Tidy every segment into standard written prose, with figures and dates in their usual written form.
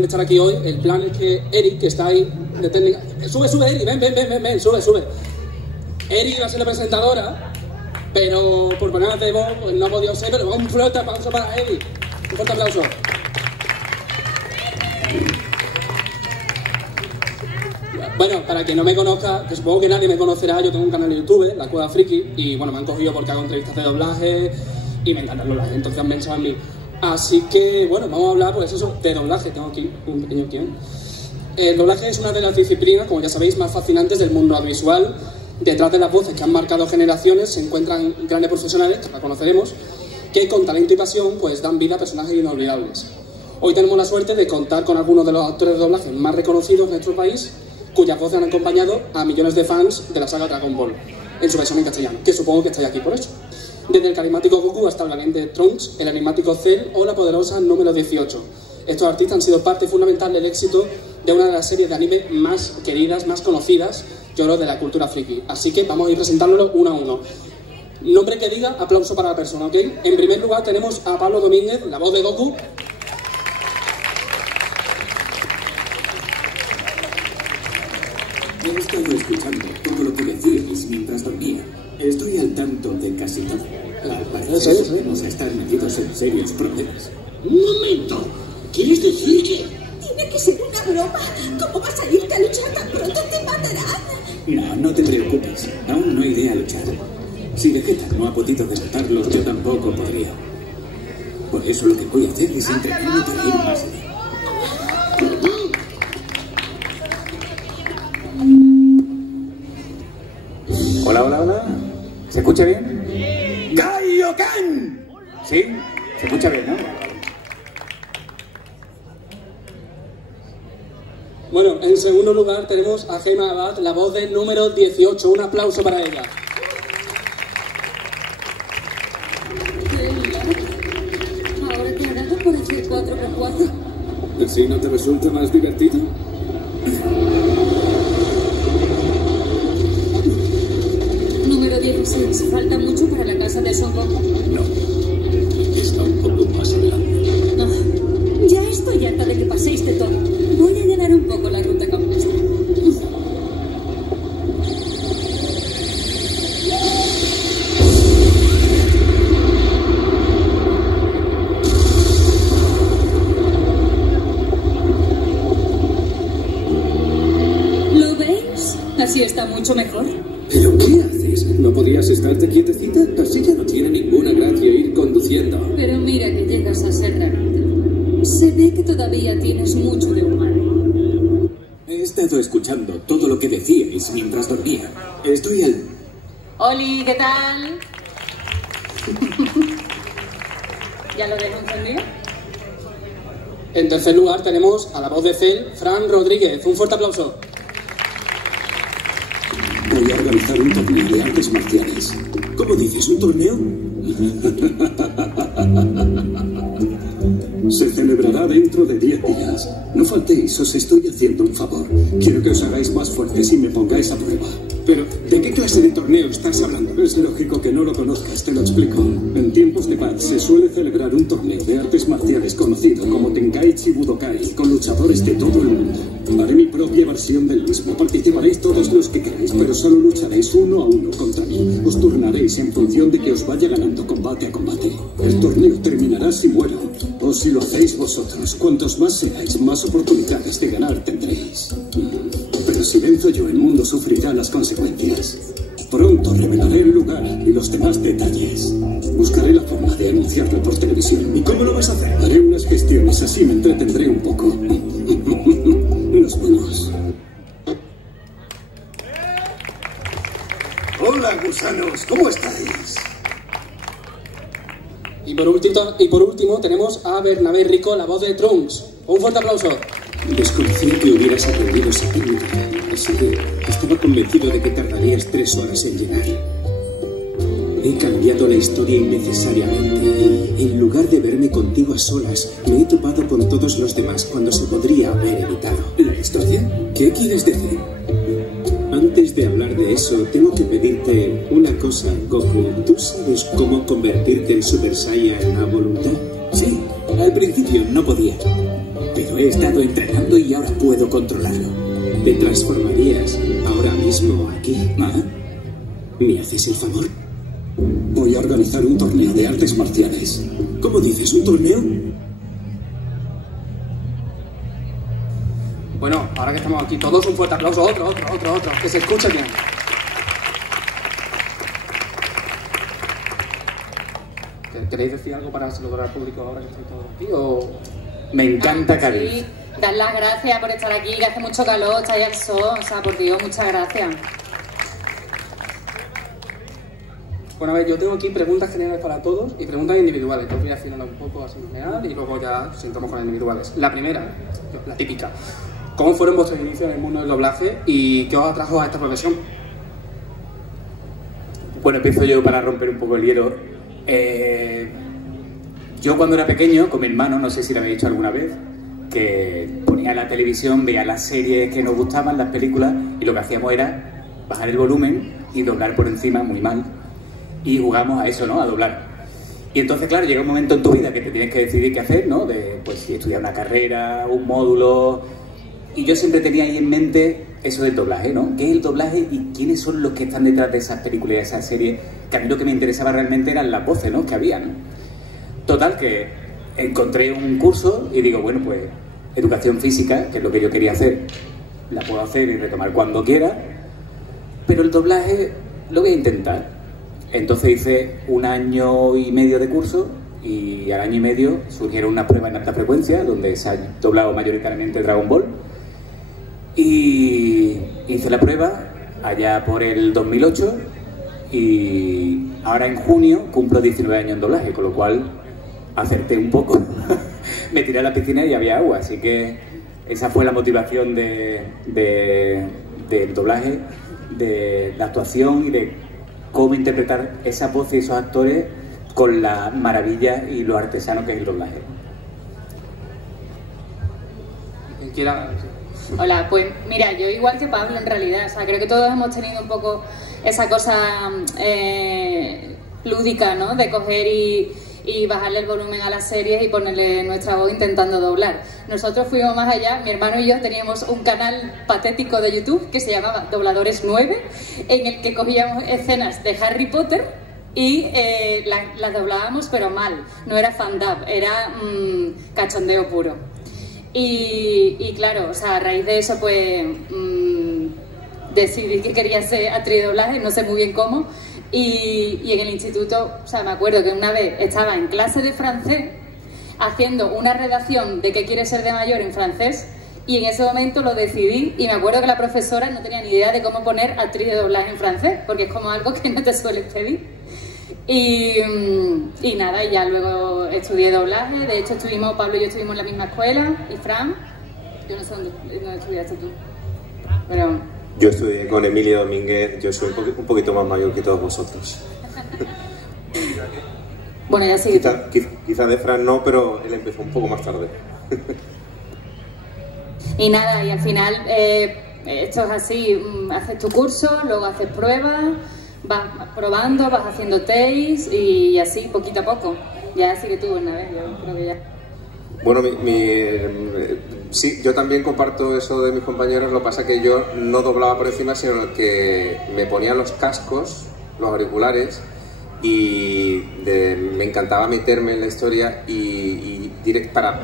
de estar aquí hoy. El plan es que Eric, que está ahí de técnica... Sube, Eric, ven, sube. Eric va a ser la presentadora, pero por problemas de voz pues, no ha podido ser, pero un fuerte aplauso para Eric. Un fuerte aplauso. Bueno, para quien no me conozca, que supongo que nadie me conocerá, yo tengo un canal de YouTube, La Cueva Friki, y bueno, me han cogido porque hago entrevistas de doblaje y me encantan los doblajes, entonces han pensado en mí. Así que, bueno, vamos a hablar, pues eso, de doblaje. Tengo aquí un pequeño guión. El doblaje es una de las disciplinas, como ya sabéis, más fascinantes del mundo audiovisual. Detrás de las voces que han marcado generaciones se encuentran grandes profesionales, que la conoceremos, que con talento y pasión pues dan vida a personajes inolvidables. Hoy tenemos la suerte de contar con algunos de los actores de doblaje más reconocidos de nuestro país, cuyas voces han acompañado a millones de fans de la saga Dragon Ball, en su versión en castellano, que supongo que estáis aquí por eso. Desde el carismático Goku hasta el valiente Trunks, el enigmático Cell o la poderosa número 18. Estos artistas han sido parte fundamental del éxito de una de las series de anime más queridas, más conocidas, yo creo, de la cultura friki. Así que vamos a ir presentándolo uno a uno. Nombre que diga, aplauso para la persona, ¿ok? En primer lugar tenemos a Pablo Domínguez, la voz de Goku. He estado escuchando todo lo que decíais mientras dormía. Estoy al tanto de casi todo. Al parecer, debemos estar metidos en serios problemas. Un momento. ¿Quieres decir que...? Tiene que ser una broma. ¿Cómo vas a irte a luchar tan pronto? ¡Te matarán! No te preocupes. Aún no iré a luchar. Si Vegeta no ha podido derrotarlos, yo tampoco podría. Por eso lo que voy a hacer es entrenarme para ir más allá. Hola. ¿Se escucha bien? ¡Kaioken! ¿Sí? ¿Se escucha bien, no? Bueno, en segundo lugar tenemos a Gemma Abad, la voz de número 18. Un aplauso para ella. ¿Ahora te ha dado por decir 4x4? ¿Así no te resulta más divertido? Número 16. ¿Falta mucho para la casa de Son Goku? No. Está un poco más adelante. Ya estoy harta de que paséis de todo. Voy a llenar un poco la ruta completa. ¿Lo veis? Así está mucho mejor. ¿Pero qué haces? ¿No podrías estarte quietecita? Así ya no tiene ninguna gracia ir conduciendo. Pero mira que llegas a ser rarito. Se ve que todavía tienes mucho de humano. He estado escuchando todo lo que decíais mientras dormía. Estoy al... Oli, ¿qué tal? ¿Ya lo dejo encendido? En tercer lugar tenemos a la voz de Cell, Fran Rodríguez. Un fuerte aplauso. Voy a organizar un torneo de artes marciales. ¿Cómo dices? ¿Un torneo? Se celebrará dentro de 10 días. No faltéis, os estoy haciendo un favor. Quiero que os hagáis más fuertes y me pongáis a prueba. Pero, ¿de qué clase de torneo estás hablando? Es lógico que no lo conozcas, te lo explico. En tiempos de paz se suele celebrar un torneo de artes marciales conocido como Tenkaichi Budokai, con luchadores de todo el mundo. Haré mi propia versión del mismo. Participaréis todos los que queráis, pero solo lucharéis 1 a 1 contra mí. Os turnaréis en función de que os vaya ganando combate a combate. El torneo terminará si muero, o si lo hacéis vosotros. Cuantos más seáis, más oportunidades de ganar tendréis. Pero si venzo yo, el mundo sufrirá las consecuencias. Pronto revelaré el lugar y los demás detalles. Buscaré la forma de anunciarlo por televisión. ¿Y cómo lo vas a hacer? Haré unas gestiones, así me entretendré un poco. Nos vemos. Hola, gusanos, ¿cómo estáis? Y por último tenemos a Bernabé Rico, la voz de Trunks. Un fuerte aplauso. Desconocía que hubieras aprendido esa técnica, así que estaba convencido de que tardarías 3 horas en llegar. He cambiado la historia innecesariamente y, en lugar de verme contigo a solas, me he topado con todos los demás cuando se podría haber evitado. ¿La historia? ¿Qué quieres decir? Antes de hablar de eso, tengo que pedirte una cosa, Goku. ¿Tú sabes cómo convertirte en Super Saiyan a voluntad? Sí, al principio no podía. Pero he estado entrenando y ahora puedo controlarlo. ¿Te transformarías ahora mismo aquí? ¿Ah? ¿Me haces el favor? Voy a organizar un torneo de artes marciales. ¿Cómo dices? ¿Un torneo? Bueno, ahora que estamos aquí todos, un fuerte aplauso. Otro. Que se escuche bien. ¿Queréis decir algo para saludar al público ahora que estoy todos aquí? ¿O...? Me encanta Cádiz. Sí, dar las gracias por estar aquí, que hace mucho calor, está ahí al sol, o sea, por Dios, muchas gracias. Bueno, a ver, yo tengo aquí preguntas generales para todos y preguntas individuales. Yo voy a afinar un poco así en general y luego ya sentamos con las individuales. La primera, la típica. ¿Cómo fueron vuestros inicios en el mundo del doblaje y qué os atrajo a esta profesión? Bueno, empiezo yo para romper un poco el hielo. Yo cuando era pequeño, con mi hermano, no sé si lo habéis dicho alguna vez, que ponía la televisión, veía las series que nos gustaban, las películas, y lo que hacíamos era bajar el volumen y doblar por encima, muy mal, y jugamos a eso, ¿no? A doblar. Y entonces, claro, llega un momento en tu vida que te tienes que decidir qué hacer, ¿no? De, pues, si estudiar una carrera, un módulo... Y yo siempre tenía ahí en mente eso del doblaje, ¿no? ¿Qué es el doblaje y quiénes son los que están detrás de esas películas y de esas series? Que a mí lo que me interesaba realmente eran las voces, ¿no? Que había, ¿no? Total, que encontré un curso y digo, bueno, pues educación física, que es lo que yo quería hacer, la puedo hacer y retomar cuando quiera, pero el doblaje lo voy a intentar. Entonces hice 1 año y medio de curso y al año y medio surgieron unas pruebas en alta frecuencia donde se ha doblado mayoritariamente Dragon Ball y hice la prueba allá por el 2008 y ahora en junio cumplo 19 años en doblaje, con lo cual acerté un poco. Me tiré a la piscina y había agua, así que esa fue la motivación del doblaje, de la actuación y de cómo interpretar esa voz y esos actores con la maravilla y lo artesano que es el doblaje. Quien quiera... Hola, pues mira, yo igual que Pablo en realidad, o sea, creo que todos hemos tenido un poco esa cosa lúdica, ¿no? De coger y bajarle el volumen a las series y ponerle nuestra voz intentando doblar. Nosotros fuimos más allá, mi hermano y yo teníamos un canal patético de YouTube que se llamaba Dobladores 9, en el que cogíamos escenas de Harry Potter y las doblábamos pero mal, no era fan-dub, era cachondeo puro. Y claro, o sea, a raíz de eso pues decidí que quería ser actriz de doblaje, no sé muy bien cómo. Y en el instituto, o sea, me acuerdo que una vez estaba en clase de francés haciendo una redacción de qué quiere ser de mayor en francés y en ese momento lo decidí y me acuerdo que la profesora no tenía ni idea de cómo poner actriz de doblaje en francés porque es como algo que no te suelen pedir. Y nada, y ya luego estudié doblaje, de hecho Pablo y yo estuvimos en la misma escuela y Fran, yo no sé dónde estudiaste tú, pero... Yo estudié con Emilio Domínguez, yo soy un poquito más mayor que todos vosotros. Bueno, ya sí. Quizá de Fran no, pero él empezó un poco más tarde. Y nada, y al final esto es así, haces tu curso, luego haces pruebas, vas probando, vas haciendo takes y así, poquito a poco. Ya sigue tú, Bernabé, yo creo que ya... Bueno, sí, yo también comparto eso de mis compañeros, lo que pasa es que yo no doblaba por encima, sino que me ponía los cascos, los auriculares, y me encantaba meterme en la historia para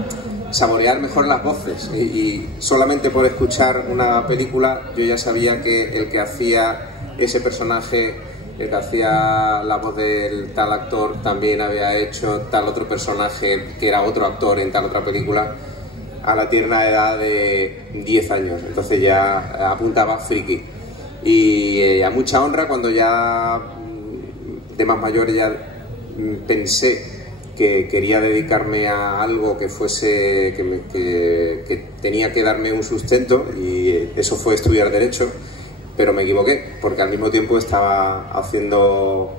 saborear mejor las voces. Y solamente por escuchar una película yo ya sabía que el que hacía ese personaje, el que hacía la voz del tal actor, también había hecho tal otro personaje que era otro actor en tal otra película a la tierna edad de 10 años. Entonces ya apuntaba friki. Y a mucha honra, cuando ya de más mayor ya pensé que quería dedicarme a algo que fuese que tenía que darme un sustento, y eso fue estudiar Derecho. Pero me equivoqué, porque al mismo tiempo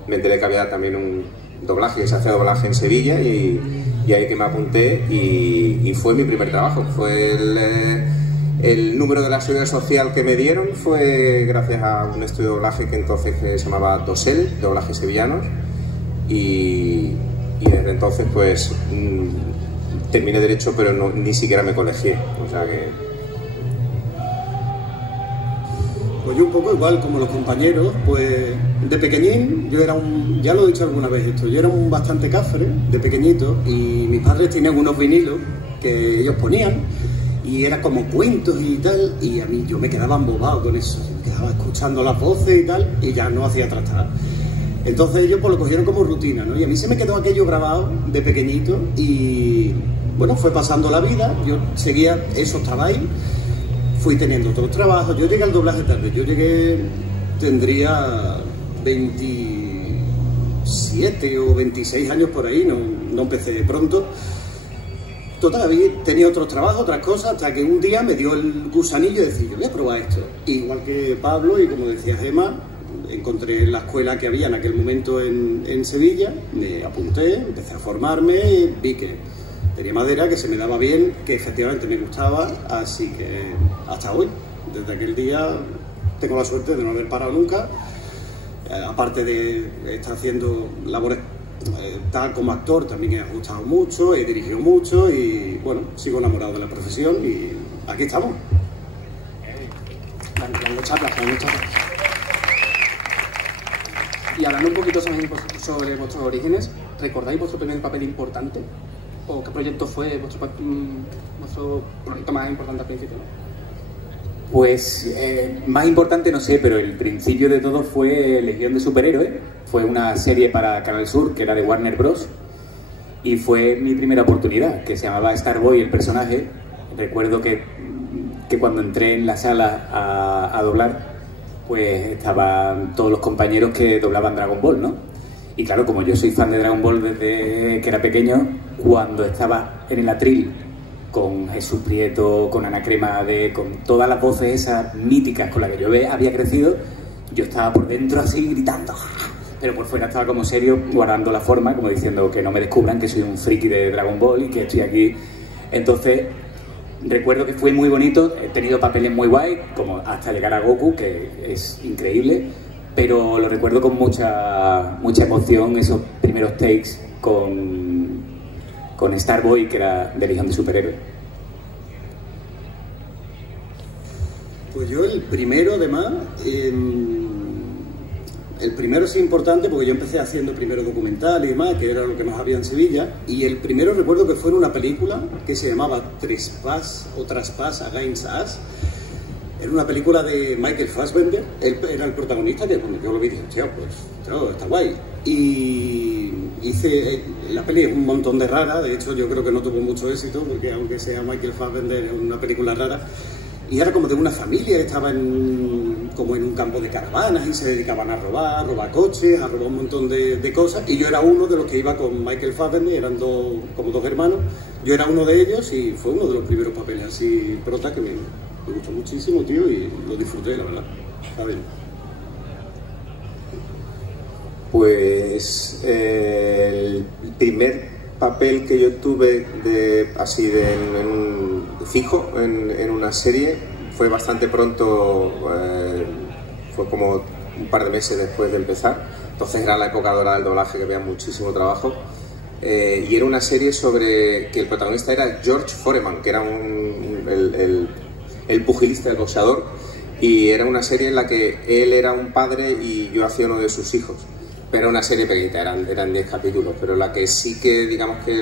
me enteré que había también un doblaje, que se hace doblaje en Sevilla, y ahí que me apunté y fue mi primer trabajo. Fue el número de la seguridad social que me dieron, fue gracias a un estudio de doblaje que entonces se llamaba Dosel, Doblajes Sevillanos, y desde entonces pues terminé Derecho, pero ni siquiera me colegié, o sea que... Pues yo un poco igual como los compañeros, pues de pequeñín yo era ya lo he dicho alguna vez esto, yo era un bastante cafre de pequeñito y mis padres tenían unos vinilos que ellos ponían y era como cuentos y tal, y a mí yo me quedaba embobado con eso, me quedaba escuchando las voces y tal, y ya no hacía trastar. Entonces ellos pues lo cogieron como rutina, ¿no? Y a mí se me quedó aquello grabado de pequeñito y bueno, fue pasando la vida, yo seguía, eso estaba ahí, fui teniendo otros trabajos, yo llegué al doblaje tarde, tendría 27 o 26 años por ahí, no empecé pronto. Todavía tenía otros trabajos, otras cosas, hasta que un día me dio el gusanillo de decir, yo voy a probar esto. Igual que Pablo, y como decía Gemma, encontré la escuela que había en aquel momento en Sevilla, me apunté, empecé a formarme y vi que tenía madera, que se me daba bien, que efectivamente me gustaba, así que hasta hoy, desde aquel día, tengo la suerte de no haber parado nunca, aparte de estar haciendo labores tal como actor, también me ha gustado mucho, he dirigido mucho y bueno, sigo enamorado de la profesión y aquí estamos. Y hablando un poquito sobre vuestros orígenes, ¿recordáis vuestro primer papel importante? ¿O qué proyecto fue vuestro proyecto más importante al principio? Pues más importante no sé, pero el principio de todo fue Legión de Superhéroes. Fue una serie para Canal Sur, que era de Warner Bros. Y fue mi primera oportunidad, que se llamaba Starboy el personaje. Recuerdo que cuando entré en la sala a doblar, pues estaban todos los compañeros que doblaban Dragon Ball, ¿no? Y claro, como yo soy fan de Dragon Ball desde que era pequeño, cuando estaba en el atril con Jesús Prieto, con Ana Cremade, con todas las voces esas míticas con las que yo había crecido, yo estaba por dentro así gritando, pero por fuera estaba como serio, guardando la forma, como diciendo que no me descubran que soy un friki de Dragon Ball y que estoy aquí. Entonces, recuerdo que fue muy bonito, he tenido papeles muy guay, como hasta llegar a Goku, que es increíble, pero lo recuerdo con mucha emoción, esos primeros takes con Starboy, que era de Legión de Superhéroes. Pues yo el primero, además, el primero es importante porque yo empecé haciendo primero documental y demás, que era lo que más había en Sevilla, y el primero recuerdo que fue en una película que se llamaba Trespass Against Us. Era una película de Michael Fassbender, él era el protagonista, que cuando yo lo vi dije, hostia, pues está guay. Y hice, la peli es un montón de rara, de hecho yo creo que no tuvo mucho éxito, porque aunque sea Michael Fassbender es una película rara, y era como de una familia que estaba como en un campo de caravanas y se dedicaban a robar coches, a robar un montón de cosas, y yo era uno de los que iba con Michael Fassbender, eran como dos hermanos, yo era uno de ellos y fue uno de los primeros papeles así prota que me gustó muchísimo, tío, y lo disfruté, la verdad. Está bien. Pues el primer papel que yo tuve fijo en una serie fue bastante pronto, fue como un par de meses después de empezar, entonces era la época dorada del doblaje, que había muchísimo trabajo, y era una serie sobre que el protagonista era George Foreman, que era el pugilista, el boxeador, y era una serie en la que él era un padre y yo hacía uno de sus hijos. Pero era una serie pequeñita, eran 10 capítulos, pero la que sí que, digamos que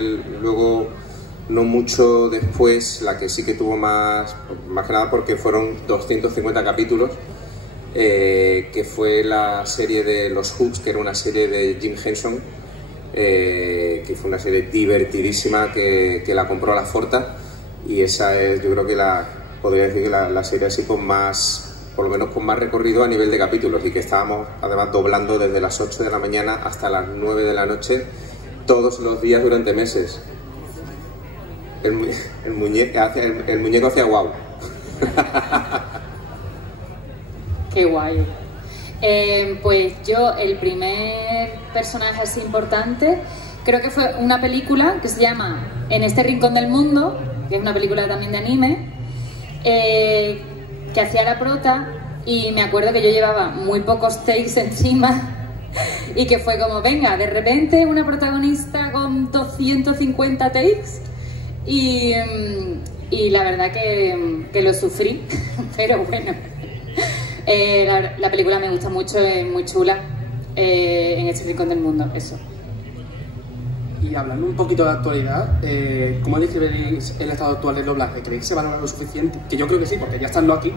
luego, no mucho después, la que sí que tuvo más que nada porque fueron 250 capítulos, que fue la serie de Los Hoods, que era una serie de Jim Henson, que fue una serie divertidísima que la compró la Forta, y esa es, yo creo que podría decir que la serie así con más, por lo menos con más recorrido a nivel de capítulos, y que estábamos además doblando desde las 8 de la mañana hasta las 9 de la noche todos los días durante meses. El muñeco hacía guau. Qué guay. Pues yo, el primer personaje así importante, creo que fue una película que se llama En este rincón del mundo, que es una película también de anime, que hacía la prota, y me acuerdo que yo llevaba muy pocos takes encima y que fue como, venga, de repente una protagonista con 250 takes, y la verdad que lo sufrí, pero bueno, la película me gusta mucho, es muy chula, en este rincón del mundo, eso. Y hablando un poquito de actualidad, ¿cómo describiréis el estado actual del doblaje? ¿Creéis que se valora lo suficiente? Que yo creo que sí, porque ya estando aquí,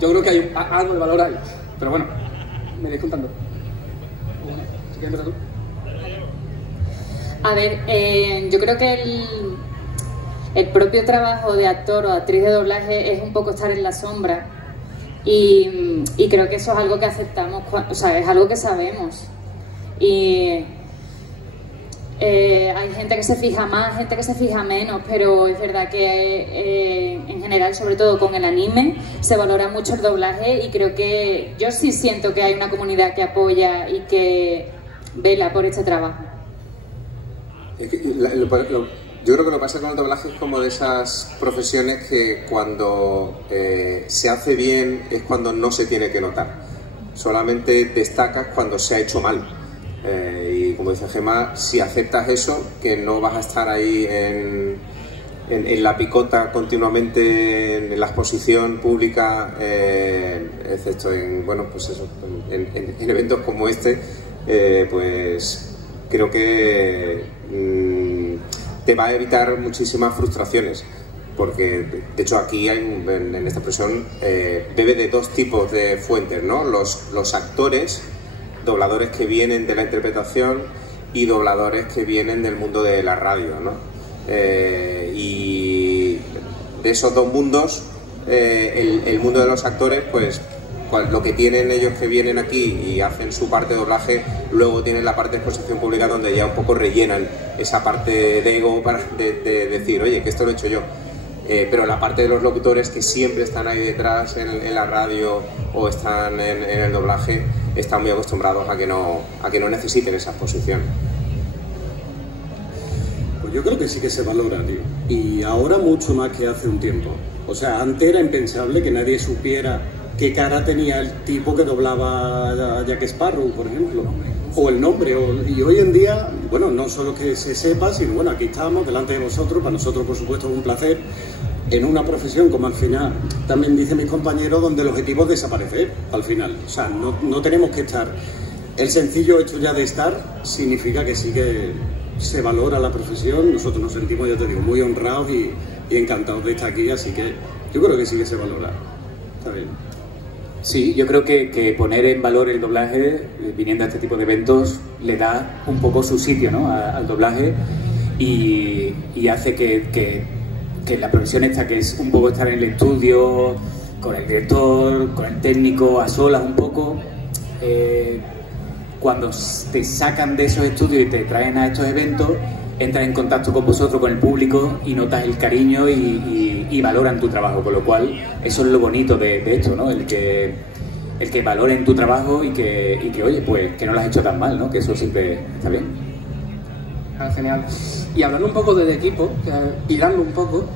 yo creo que hay algo de valor ahí. Pero bueno, me iréis contando. Bueno, ¿si quieres empezar tú? A ver, yo creo que el propio trabajo de actor o actriz de doblaje es un poco estar en la sombra, y creo que eso es algo que aceptamos, o sea, es algo que sabemos. Y hay gente que se fija más, gente que se fija menos, pero es verdad que en general, sobre todo con el anime, se valora mucho el doblaje, y creo que yo sí siento que hay una comunidad que apoya y que vela por este trabajo. Es que yo creo que lo que pasa con el doblaje es como de esas profesiones que cuando se hace bien es cuando no se tiene que notar. Solamente destacas cuando se ha hecho mal. Y como dice Gemma, si aceptas eso, que no vas a estar ahí en la picota continuamente en la exposición pública, excepto en, bueno, pues eso, en eventos como este, pues creo que te va a evitar muchísimas frustraciones, porque de hecho aquí hay, en esta profesión bebe de dos tipos de fuentes, ¿no? Los actores, dobladores que vienen de la interpretación y dobladores que vienen del mundo de la radio, ¿no? Y de esos dos mundos, el mundo de los actores, pues lo que tienen ellos que vienen aquí y hacen su parte de doblaje, luego tienen la parte de exposición pública donde ya un poco rellenan esa parte de ego de decir, oye, que esto lo he hecho yo. Pero la parte de los locutores que siempre están ahí detrás en la radio o están en el doblaje, están muy acostumbrados a que no necesiten esa exposición. Pues yo creo que sí que se valora, tío. Y ahora mucho más que hace un tiempo. O sea, antes era impensable que nadie supiera qué cara tenía el tipo que doblaba a Jack Sparrow, por ejemplo, o el nombre. Y hoy en día, bueno, no solo que se sepa, sino bueno, aquí estamos delante de vosotros. Para nosotros, por supuesto, es un placer, en una profesión, como al final también dicen mis compañeros, donde el objetivo es desaparecer al final. O sea, no tenemos que estar. El sencillo hecho ya de estar significa que sí que se valora la profesión. Nosotros nos sentimos, ya te digo, muy honrados y encantados de estar aquí, así que yo creo que sí que se valora. Está bien. Sí, yo creo que poner en valor el doblaje, viniendo a este tipo de eventos, le da un poco su sitio, ¿no?, al doblaje, y hace que la profesión esta, que es un poco estar en el estudio, con el director, con el técnico, a solas un poco, cuando te sacan de esos estudios y te traen a estos eventos, entras en contacto con vosotros, con el público, y notas el cariño y valoran tu trabajo, con lo cual eso es lo bonito de esto, ¿no? El que valoren tu trabajo y que oye, pues que no lo has hecho tan mal, ¿no? Que eso siempre está bien. Ah, genial. Y hablando un poco del equipo, hilando un poco,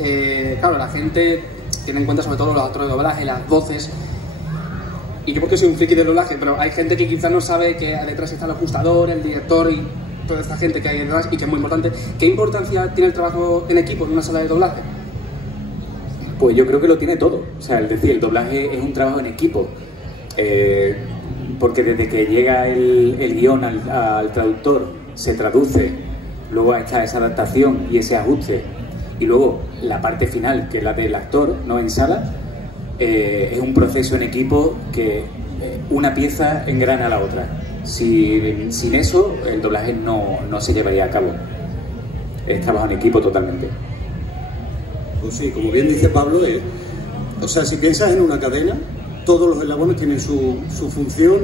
claro, la gente tiene en cuenta sobre todo los actores de doblaje, las voces, y yo porque soy un friki del doblaje, pero hay gente que quizás no sabe que detrás está el ajustador, el director y toda esta gente que hay detrás, y que es muy importante. ¿Qué importancia tiene el trabajo en equipo en una sala de doblaje? Pues yo creo que lo tiene todo. O sea, es decir, el doblaje es un trabajo en equipo, porque desde que llega el guión al traductor, se traduce, luego está esa adaptación y ese ajuste, y luego la parte final, que es la del actor, ¿no?, en sala, es un proceso en equipo que una pieza engrana a la otra. Sin eso, el doblaje no se llevaría a cabo. Es trabajo en equipo totalmente. Pues sí, como bien dice Pablo, o sea, si piensas en una cadena, todos los eslabones tienen su función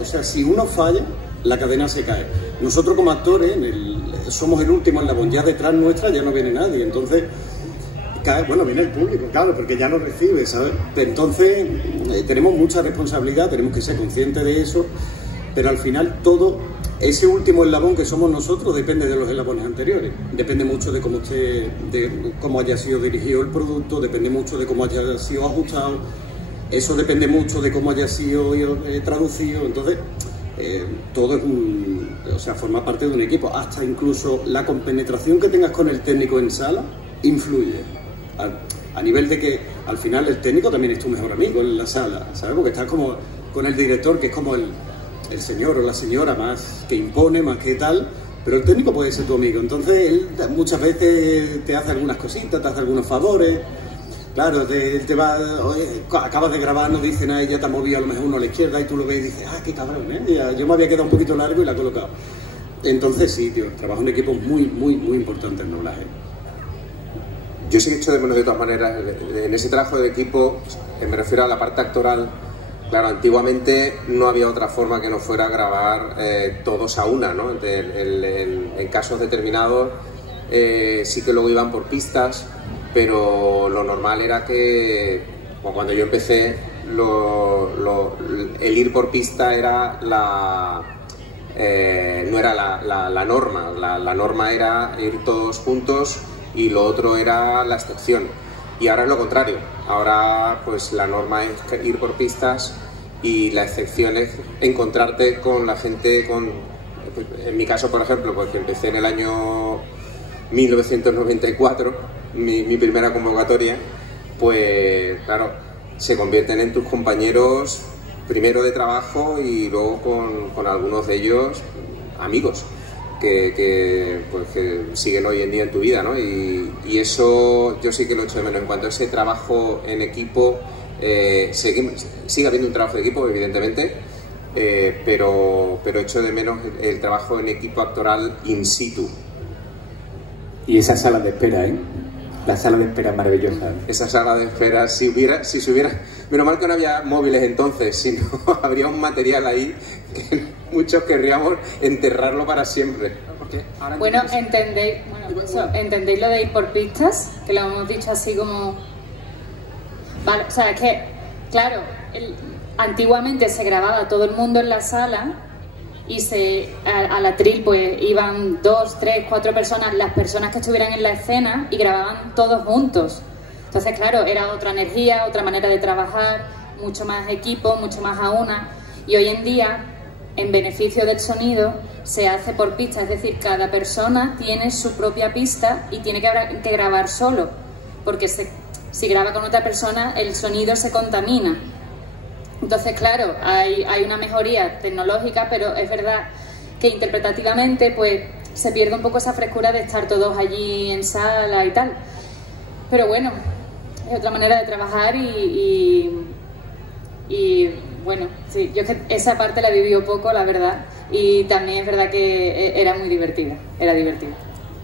o sea, si uno falla, la cadena se cae. Nosotros como actores somos el último eslabón, ya detrás nuestra ya no viene nadie, entonces bueno, viene el público, claro, porque ya lo recibe, ¿sabes? Entonces tenemos mucha responsabilidad, tenemos que ser conscientes de eso, pero al final todo, ese último eslabón que somos nosotros, depende de los eslabones anteriores. Depende mucho de cómo haya sido dirigido el producto, depende mucho de cómo haya sido ajustado, eso depende mucho de cómo haya sido traducido. Entonces todo es O sea, formar parte de un equipo. Hasta incluso la compenetración que tengas con el técnico en sala influye. A nivel de que al final el técnico también es tu mejor amigo en la sala, ¿sabes? Porque estás como con el director, que es como el señor o la señora más que impone, más que tal, pero el técnico puede ser tu amigo. Entonces él muchas veces te hace algunas cositas, te hace algunos favores. Claro, te va, oye, acabas de grabar, no dice nada y ya te ha movido a lo mejor uno a la izquierda y tú lo ves y dices, ah, qué cabrón, ¿eh? Yo me había quedado un poquito largo y la he colocado. Entonces sí, tío, el trabajo en equipo es muy, muy, muy importante en doblaje. Yo sí que echo de menos de todas maneras, en ese trabajo de equipo, me refiero a la parte actoral. Claro, antiguamente no había otra forma que no fuera grabar todos a una, ¿no? En casos determinados sí que luego iban por pistas, pero lo normal era que, cuando yo empecé, el ir por pista era no era la norma. La norma era ir todos juntos y lo otro era la excepción. Y ahora es lo contrario. Ahora pues la norma es ir por pistas y la excepción es encontrarte con la gente, en mi caso, por ejemplo, pues que empecé en el año 1994, mi primera convocatoria, pues claro, se convierten en tus compañeros primero de trabajo y luego con algunos de ellos amigos que siguen hoy en día en tu vida, ¿no? Y eso yo sí que lo echo de menos. En cuanto a ese trabajo en equipo, sigue habiendo un trabajo de equipo, evidentemente, pero echo de menos el trabajo en equipo actoral in situ. Y esa sala de espera, ¿eh? La sala de espera es maravillosa. Esa sala de espera, si se hubiera... Menos mal que no había móviles entonces, si no habría un material ahí que muchos querríamos enterrarlo para siempre. Bueno, ¿entendéis lo de ir por pistas? Que lo hemos dicho así como... Vale, o sea, es que, claro, antiguamente se grababa todo el mundo en la sala y al atril pues iban 2, 3, 4 personas, las personas que estuvieran en la escena, y grababan todos juntos. Entonces, claro, era otra energía, otra manera de trabajar, mucho más equipo, mucho más a una. Y hoy en día, en beneficio del sonido, se hace por pista, es decir, cada persona tiene su propia pista y tiene que grabar solo, porque si graba con otra persona, el sonido se contamina. Entonces, claro, hay una mejoría tecnológica, pero es verdad que interpretativamente pues se pierde un poco esa frescura de estar todos allí en sala y tal. Pero bueno, es otra manera de trabajar y bueno, sí, yo es que esa parte la viví poco, la verdad, y también es verdad que era muy divertida, era divertida.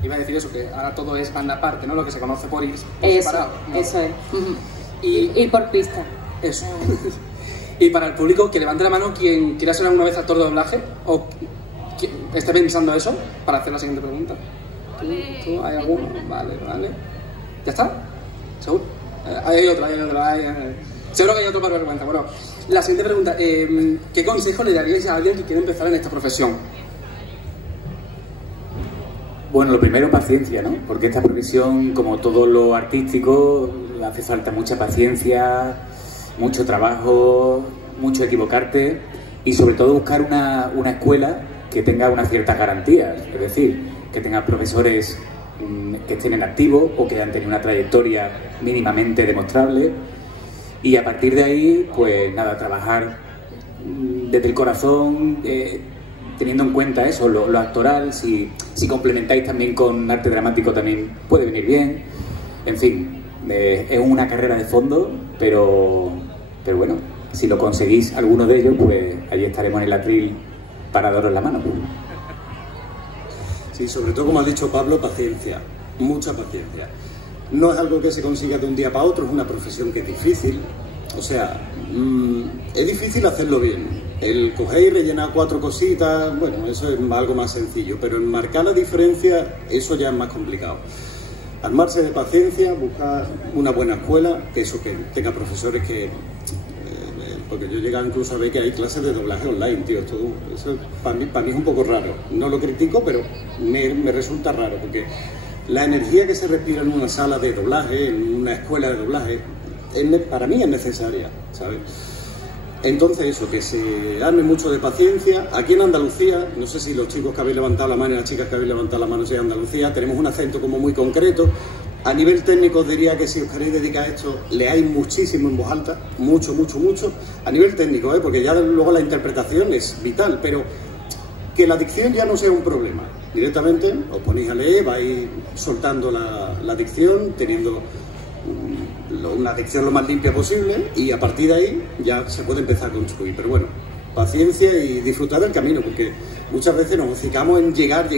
Iba a decir eso, que ahora todo es banda aparte, ¿no? Lo que se conoce por ir separado, ¿no? Eso es. Ir por pista. Eso. Y para el público, que levante la mano quien quiera ser alguna vez actor de doblaje o esté pensando eso para hacer la siguiente pregunta. ¿Tú? ¿Hay alguno? Vale. ¿Ya está? ¿Seguro? Hay otro. Seguro que hay otro para vergüenza. Bueno, la siguiente pregunta. ¿Qué consejo le daríais a alguien que quiere empezar en esta profesión? Bueno, lo primero, paciencia, ¿no? Porque esta profesión, como todo lo artístico, hace falta mucha paciencia, mucho trabajo, mucho equivocarte y sobre todo buscar una escuela que tenga unas ciertas garantías, es decir, que tenga profesores que estén en activo o que hayan tenido una trayectoria mínimamente demostrable, y a partir de ahí, pues nada, trabajar desde el corazón, teniendo en cuenta eso, lo actoral. Si complementáis también con arte dramático también puede venir bien. En fin, es una carrera de fondo, pero bueno, si lo conseguís alguno de ellos, pues allí estaremos en el atril para daros la mano. Sí, sobre todo, como ha dicho Pablo, paciencia, mucha paciencia. No es algo que se consiga de un día para otro, es una profesión que es difícil. O sea, es difícil hacerlo bien. El coger y rellenar 4 cositas, bueno, eso es algo más sencillo, pero el marcar la diferencia, eso ya es más complicado. Armarse de paciencia, buscar una buena escuela, que tenga profesores que... porque yo he llegado incluso a ver que hay clases de doblaje online, tío. Eso para mí es un poco raro. No lo critico, pero me resulta raro, porque la energía que se respira en una sala de doblaje, en una escuela de doblaje, para mí es necesaria, ¿sabes? Entonces eso, que se arme mucho de paciencia. Aquí en Andalucía, no sé si los chicos que habéis levantado la mano y las chicas que habéis levantado la mano sois de Andalucía, tenemos un acento como muy concreto. A nivel técnico os diría que si os queréis dedicar a esto, leáis muchísimo en voz alta, mucho, mucho, mucho. A nivel técnico, porque ya luego la interpretación es vital, pero que la dicción ya no sea un problema. Directamente os ponéis a leer, vais soltando la dicción, teniendo una dicción lo más limpia posible, y a partir de ahí ya se puede empezar a construir. Pero bueno, paciencia y disfrutar del camino, porque muchas veces nos hocicamos en llegar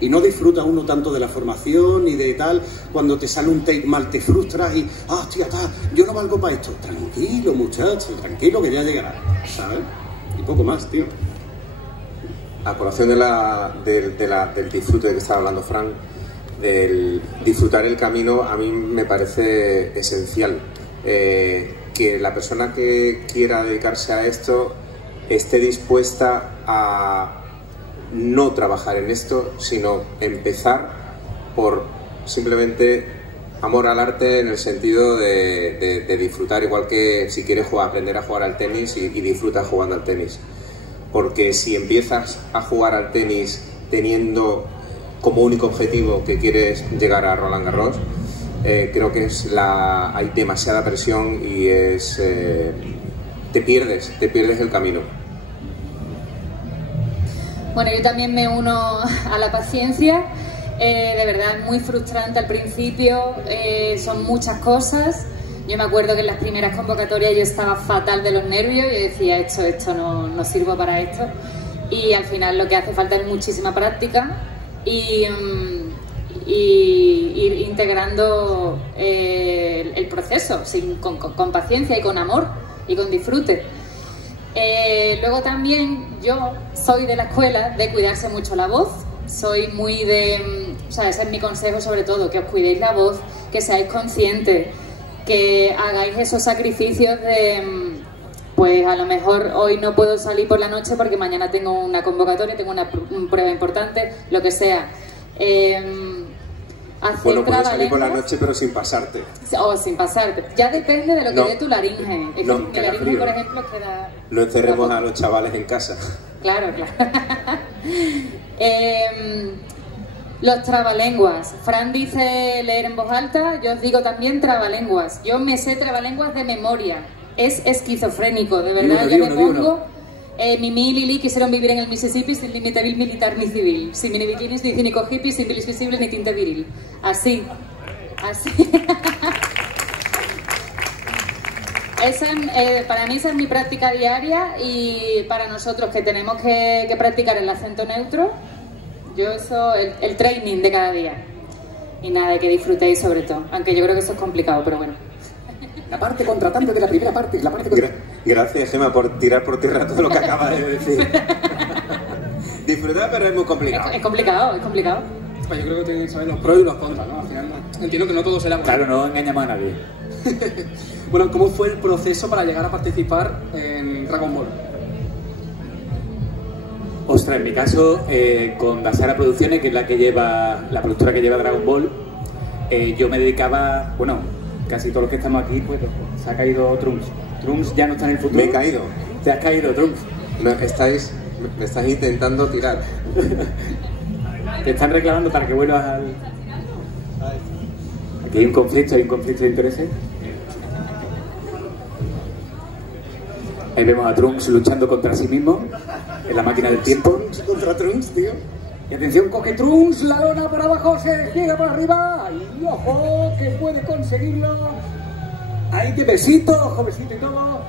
y no disfruta uno tanto de la formación y de tal. Cuando te sale un take mal te frustras y hostia, yo no valgo para esto. Tranquilo, muchacho, tranquilo, que ya llegará, ¿sabes? Y poco más, tío. A colación del disfrute de que estaba hablando Fran, del disfrutar el camino, a mí me parece esencial que la persona que quiera dedicarse a esto esté dispuesta a no trabajar en esto, sino empezar por simplemente amor al arte, en el sentido de disfrutar, igual que si quieres aprender a jugar al tenis y disfrutas jugando al tenis. Porque si empiezas a jugar al tenis teniendo como único objetivo que quieres llegar a Roland Garros, creo que hay demasiada presión y te pierdes el camino. Bueno, yo también me uno a la paciencia. De verdad, muy frustrante al principio, son muchas cosas. Yo me acuerdo que en las primeras convocatorias yo estaba fatal de los nervios y decía, esto no sirvo para esto. Y al final lo que hace falta es muchísima práctica y ir integrando el proceso con paciencia y con amor y con disfrute. Luego también yo soy de la escuela de cuidarse mucho la voz. Soy muy o sea, ese es mi consejo sobre todo, que os cuidéis la voz, que seáis conscientes, que hagáis esos sacrificios de, pues a lo mejor hoy no puedo salir por la noche porque mañana tengo una convocatoria, tengo una prueba importante, lo que sea. Bueno, puedes salir por la noche pero sin pasarte. O sin pasarte. Ya depende de lo que dé tu laringe. Es no, que la laringe, por ejemplo, queda... No encerremos a los chavales en casa. Claro. Los trabalenguas. Fran dice leer en voz alta, yo os digo también trabalenguas. Yo me sé trabalenguas de memoria. Es esquizofrénico, de verdad. Yo me pongo... Mimi y Lili quisieron vivir en el Mississippi sin límite militar ni civil, sin mini bikinis, ni cínico hippie, sin bilis visibles ni tinte viril. Así. Para mí esa es mi práctica diaria, y para nosotros que tenemos que practicar el acento neutro, yo eso, el training de cada día. Y nada, que disfrutéis sobre todo, aunque yo creo que eso es complicado, pero bueno. La parte contratante de la primera parte, la parte Gracias, Gemma, por tirar por tierra todo lo que acabas de decir. Disfrutar, pero es muy complicado. Es complicado. Pues yo creo que tenéis que saber los pros y los contras, ¿no? Al final, entiendo que no todo será bueno. Claro, no engañamos a nadie. Bueno, ¿cómo fue el proceso para llegar a participar en Dragon Ball? Ostras, en mi caso, con Dasara Producciones, que es la productora que lleva Dragon Ball, yo me dedicaba, bueno, casi todos los que estamos aquí, pues se ha caído Trunks. Trunks ya no está en el futuro. Me he caído. Te has caído, Trunks. Me estás intentando tirar. Te están reclamando para que vuelvas al... Aquí hay un conflicto de intereses. Ahí vemos a Trunks luchando contra sí mismo en la máquina del tiempo. Contra Trunks, tío. Y atención, coge Trunks, la lona por abajo, se llega por arriba. Y ojo, que puede conseguirlo. Ahí que besito, ojo, besito y todo.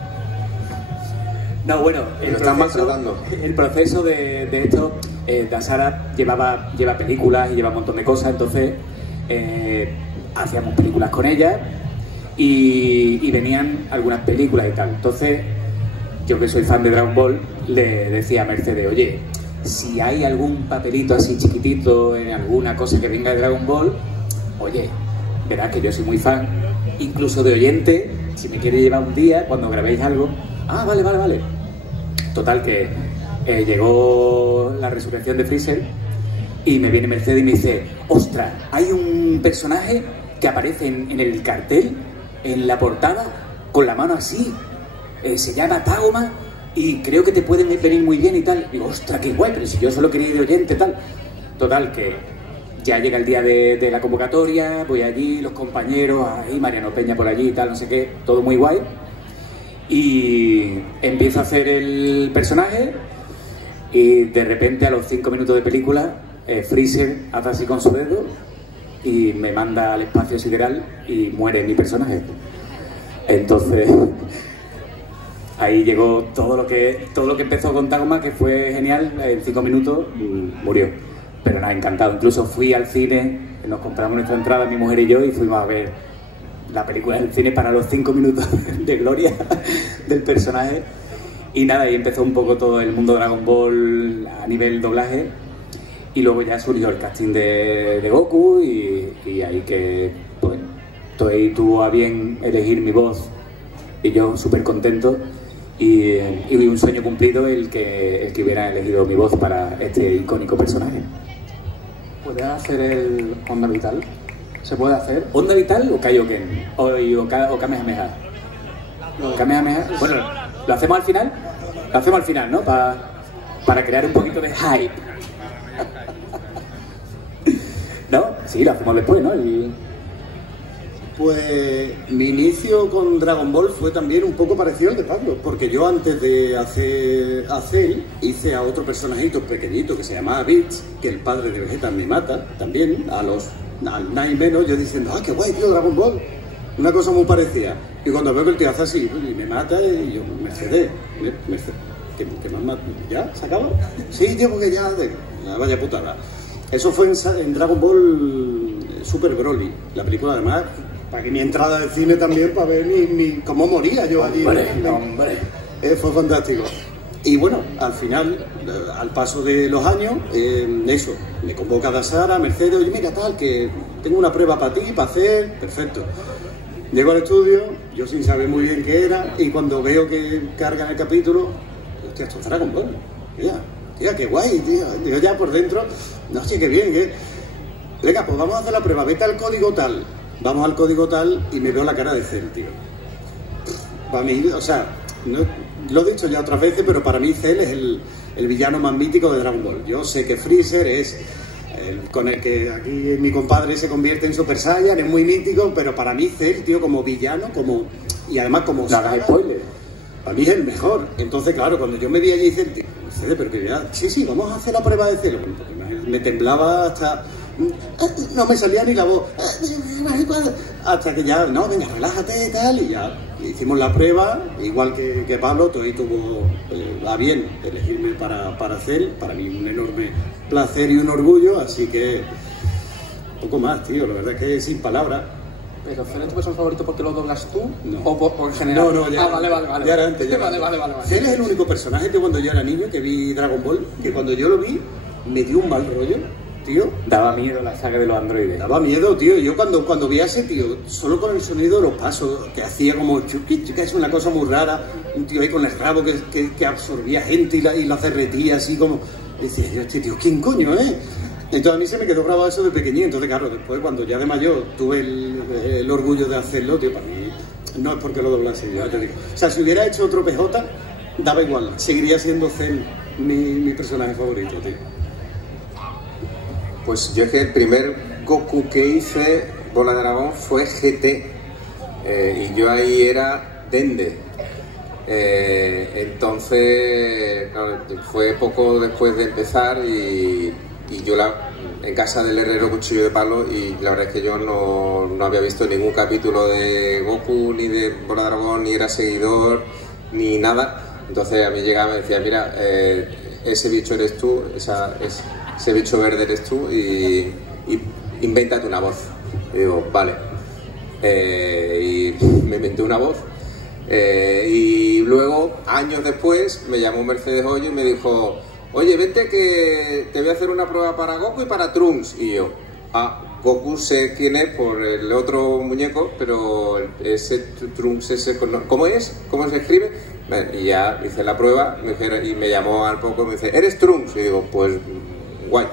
No, bueno, el proceso de esto, Dasara lleva películas y lleva un montón de cosas, entonces hacíamos películas con ella y venían algunas películas y tal. Entonces, yo que soy fan de Dragon Ball, le decía a Mercedes, oye, si hay algún papelito así chiquitito en alguna cosa que venga de Dragon Ball, oye, verás que yo soy muy fan, incluso de oyente, si me quiere llevar un día, cuando grabéis algo, vale. Total, que llegó la resurrección de Freezer y me viene Mercedes y me dice, ostras, hay un personaje que aparece en el cartel, en la portada, con la mano así, se llama Tagoma y creo que te puede venir muy bien y tal. Digo, ostras, qué guay, pero si yo solo quería ir de oyente, tal. Total, que ya llega el día de la convocatoria, voy allí, los compañeros, ahí Mariano Peña por allí y tal, no sé qué, todo muy guay. Y empiezo a hacer el personaje y de repente a los 5 minutos de película Freezer hace así con su dedo y me manda al espacio sideral y muere mi personaje. Entonces ahí llegó todo lo que empezó con Tagoma, que fue genial. En 5 minutos murió, pero nada, encantado. Incluso fui al cine, nos compramos nuestra entrada mi mujer y yo y fuimos a ver la película en el cine para los 5 minutos de gloria del personaje. Y nada, ahí empezó un poco todo el mundo de Dragon Ball a nivel doblaje. Y luego ya surgió el casting de Goku y ahí que pues Toei tuvo a bien elegir mi voz y yo súper contento y un sueño cumplido el que hubiera elegido mi voz para este icónico personaje. ¿Puedes hacer el Onda Vital? ¿Se puede hacer? ¿Onda Vital o Kaioken? ¿O Kamehameha? Kamehameha. Bueno, ¿lo hacemos al final? Lo hacemos al final, ¿no? Para crear un poquito de hype. ¿No? Sí, lo hacemos después, ¿no? Pues mi inicio con Dragon Ball fue también un poco parecido al de Pablo, porque yo antes de hacer a Cell hice a otro personajito pequeñito que se llamaba Bills, que el padre de Vegeta me mata también, al nada y menos, yo diciendo, ¡ah, qué guay, tío, Dragon Ball! Una cosa muy parecida. Y cuando veo que el tío hace así, y me mata, y yo, Mercedes, ¿qué más mata? ¿Ya? ¿Se acaba? Sí, tío, porque ya, vaya putada. Eso fue en Dragon Ball Super Broly, la película además. Pagué mi entrada de cine también para ver cómo moría yo allí. Hombre. Fue fantástico. Y bueno, al final, al paso de los años, eso, me convoca Dasara, Mercedes, oye, mira tal, que tengo una prueba para ti, para hacer, perfecto. Llego al estudio, yo sin saber muy bien qué era, y cuando veo que cargan el capítulo, hostia, esto es Dragon Ball. Tía, qué guay, tío. Digo, ya por dentro, no sé, qué bien, ¿qué? Venga, pues vamos a hacer la prueba, vete al código tal. Vamos al código tal y me veo la cara de Cell, tío. Para mí, o sea, no, lo he dicho ya otras veces, pero para mí Cell es el villano más mítico de Dragon Ball. Yo sé que Freezer es el con el que aquí mi compadre se convierte en Super Saiyan, es muy mítico, pero para mí Cell, tío, como villano, y además como... No hagas spoiler. Para mí es el mejor. Entonces, claro, cuando yo me vi allí y dije, Mercedes, pero que ya... Sí, vamos a hacer la prueba de Cell. Me temblaba hasta... No me salía ni la voz. Hasta que ya, no, venga, relájate y tal. Y ya hicimos la prueba, igual que Pablo, Toei tuvo a bien elegirme para hacer. Para mí un enorme placer y un orgullo, así que poco más, tío. La verdad es que sin palabras. ¿Pero Cell es tu personaje favorito porque lo doblas tú? No. ¿O en general? No, ya. Vale. Ya era antes. Vale. Cell es el único personaje que cuando yo era niño, que vi Dragon Ball, que cuando yo lo vi, me dio un mal rollo. Tío, daba miedo la saga de los androides. Daba miedo, tío. Yo cuando vi a ese tío, solo con el sonido de los pasos, que hacía como chuki, es una cosa muy rara, un tío ahí con el rabo que absorbía gente y la derretía así como... Decía yo, este tío, ¿quién coño, Entonces a mí se me quedó grabado eso de pequeñín. Entonces, claro, después cuando ya de mayor tuve el orgullo de hacerlo, tío, para mí no es porque lo doblase yo, te digo. O sea, si hubiera hecho otro PJ, daba igual. Seguiría siendo Cell mi personaje favorito, tío. Pues yo es que el primer Goku que hice, Bola de Dragón, fue GT. Y yo ahí era Dende. Entonces, claro, fue poco después de empezar y yo en casa del herrero cuchillo de palo, y la verdad es que yo no había visto ningún capítulo de Goku, ni de Bola de Dragón, ni era seguidor, ni nada. Entonces a mí llegaba y me decía, mira, ese bicho eres tú, ese bicho verde eres tú, y invéntate una voz. Y digo, vale. Y me inventé una voz. Y luego, años después, me llamó Mercedes Hoyo y me dijo, oye, vente que te voy a hacer una prueba para Goku y para Trunks. Y yo, Goku sé quién es por el otro muñeco, pero ese Trunks, ¿cómo es? ¿Cómo se escribe? Y ya hice la prueba y me llamó al poco y me dice, ¿eres Trunks? Y digo, pues guay.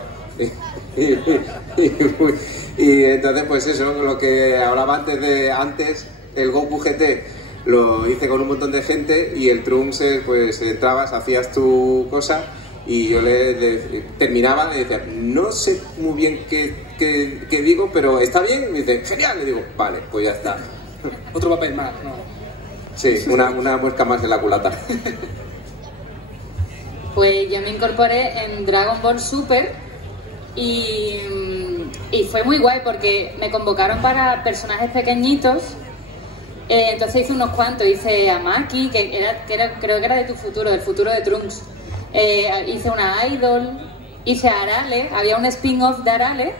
Y entonces pues eso, lo que hablaba antes, el Goku GT lo hice con un montón de gente y el Trunks, pues entrabas, hacías tu cosa y yo terminaba y decía, no sé muy bien qué digo, pero está bien, y me dice, genial, le digo, vale, pues ya está. Otro papel más, ¿no? Sí, una muesca más en la culata. Pues yo me incorporé en Dragon Ball Super y fue muy guay porque me convocaron para personajes pequeñitos. Entonces hice unos cuantos, hice a Maki, creo que era de Tu Futuro, del futuro de Trunks. Hice una Idol, hice a Arale, había un spin-off de Arale.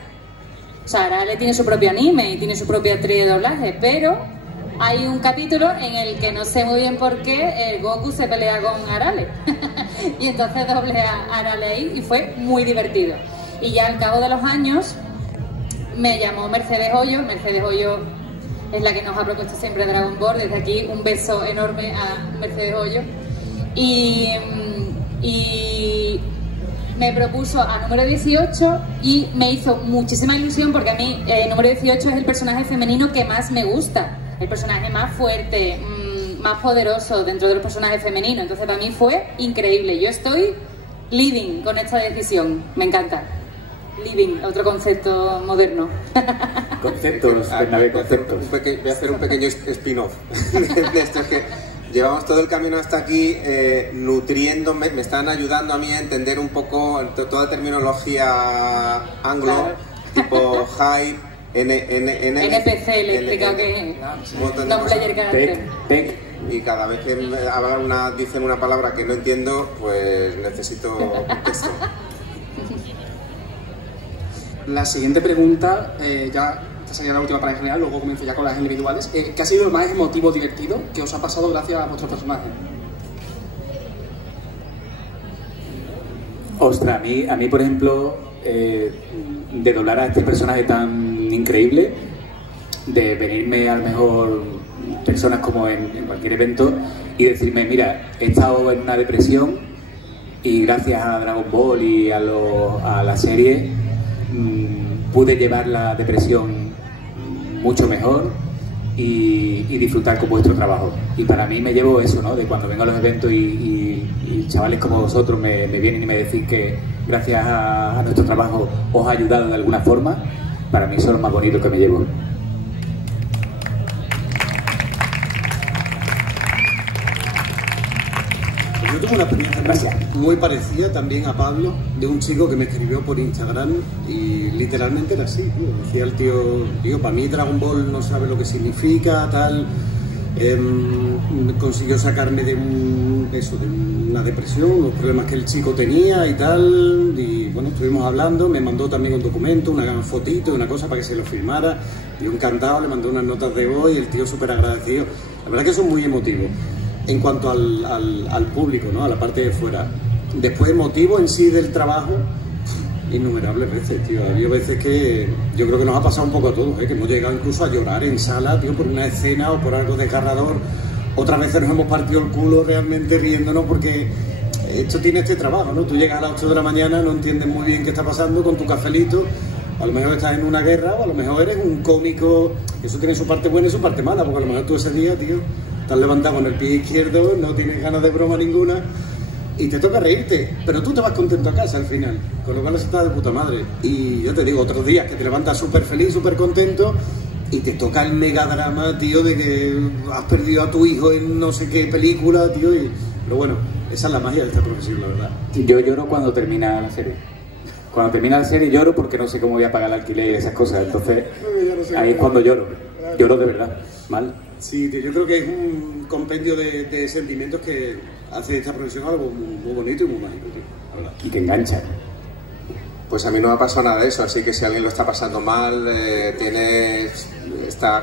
O sea, Arale tiene su propio anime y tiene su propia actriz de doblaje, pero hay un capítulo en el que no sé muy bien por qué Goku se pelea con Arale. Y entonces doblé a Arale ahí y fue muy divertido. Y ya al cabo de los años me llamó Mercedes Hoyo. Mercedes Hoyo es la que nos ha propuesto siempre Dragon Ball. Desde aquí un beso enorme a Mercedes Hoyo. Y me propuso a número 18 y me hizo muchísima ilusión porque a mí número 18 es el personaje femenino que más me gusta, el personaje más fuerte, más poderoso dentro de los personajes femeninos. Entonces para mí fue increíble. Yo estoy living con esta decisión, me encanta. Living, otro concepto moderno. Conceptos, Bernabé, conceptos. Voy a hacer un pequeño spin-off de esto, es que llevamos todo el camino hasta aquí nutriéndome, me están ayudando a mí a entender un poco toda terminología anglo, claro. Tipo hype, NPC, le explica que non-player character. Y cada vez que dicen una palabra que no entiendo, pues necesito un texto. La siguiente pregunta, ya sería la última para en general, luego comienzo ya con las individuales. ¿Qué ha sido lo más emotivo, divertido que os ha pasado gracias a vuestro personaje? Ostras, a mí por ejemplo, de doblar a este personaje tan increíble, de venirme a lo mejor personas como en cualquier evento y decirme, mira, he estado en una depresión y gracias a Dragon Ball y a la serie pude llevar la depresión mucho mejor y disfrutar con vuestro trabajo. Y para mí me llevo eso, ¿no? De cuando vengo a los eventos y chavales como vosotros me vienen y me decís que gracias a nuestro trabajo os ha ayudado de alguna forma, para mí eso es lo más bonito que me llevo. Yo tuve una experiencia muy parecida también a Pablo, de un chico que me escribió por Instagram y literalmente era así, tío. Decía el tío, para mí Dragon Ball no sabe lo que significa, tal. Consiguió sacarme de una depresión, los problemas que el chico tenía y tal. Y bueno, estuvimos hablando, me mandó también un documento, una fotito, una cosa para que se lo firmara. Yo encantado, le mandé unas notas de voz y el tío súper agradecido. La verdad que eso es muy emotivo. En cuanto al público, ¿no? A la parte de fuera. Después, motivo en sí del trabajo, innumerables veces, tío. Ha habido veces que yo creo que nos ha pasado un poco a todos, que hemos llegado incluso a llorar en sala, tío, por una escena o por algo desgarrador. Otras veces nos hemos partido el culo realmente riéndonos porque esto tiene este trabajo, ¿no? Tú llegas a las 8 de la mañana, no entiendes muy bien qué está pasando con tu cafelito. A lo mejor estás en una guerra o a lo mejor eres un cómico. Eso tiene su parte buena y su parte mala, porque a lo mejor tú ese día, tío, estás levantado con el pie izquierdo, no tienes ganas de broma ninguna y te toca reírte, pero tú te vas contento a casa al final, con lo cual eso está de puta madre. Y yo te digo, otros días que te levantas súper feliz, súper contento y te toca el megadrama, tío, de que has perdido a tu hijo en no sé qué película, tío. Pero bueno, esa es la magia de esta profesión, la verdad. Yo lloro cuando termina la serie. Cuando termina la serie lloro porque no sé cómo voy a pagar el alquiler y esas cosas, entonces ahí es cuando lloro de verdad, mal. Sí, tío, yo creo que es un compendio de sentimientos que hace esta profesión algo muy bonito y muy mágico, tío, la verdad. Y que engancha. Pues a mí no me ha pasado nada de eso, así que si alguien lo está pasando mal, está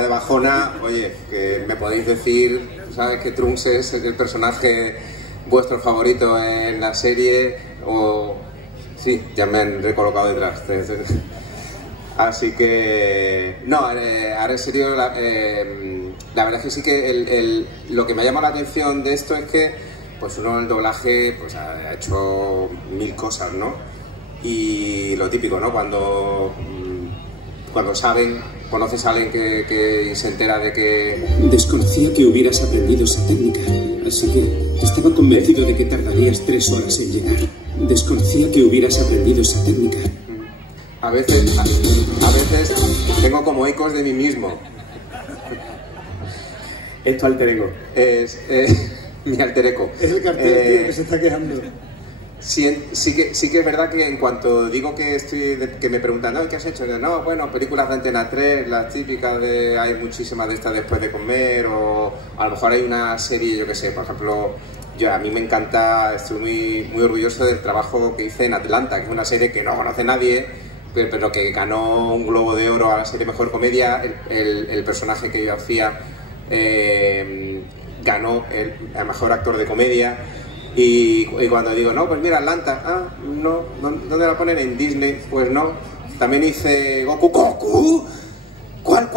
de bajona, oye, que me podéis decir, ¿sabes? Que Trunks es el personaje vuestro favorito en la serie, o... Sí, ya me han recolocado detrás. Así que... No, ahora en serio, la verdad es que sí que lo que me ha llamado la atención de esto es que pues uno en el doblaje pues, ha hecho 1000 cosas, ¿no? Y lo típico, ¿no? Cuando saben conoces a alguien que se entera de que... Desconocía que hubieras aprendido esa técnica, así que estaba convencido de que tardarías 3 horas en llegar. Desconocía que hubieras aprendido esa técnica. A veces tengo como ecos de mí mismo. Es tu alter ego. Es mi alter ego. Es el cartel tío, que se está quejando. Sí que es verdad que en cuanto digo que que me preguntan, ¿no? ¿Qué has hecho? No, bueno, películas de Antena 3, las típicas de... Hay muchísimas de estas después de comer, o a lo mejor hay una serie, yo que sé, por ejemplo, a mí me encanta, estoy muy orgulloso del trabajo que hice en Atlanta, que es una serie que no conoce nadie, pero que ganó un Globo de Oro a la serie Mejor Comedia. El personaje que yo hacía ganó el mejor actor de comedia. Y cuando digo, no, pues mira, Atlanta, no, ¿dónde la ponen? En Disney, pues no. También hice Goku, ¿cuál?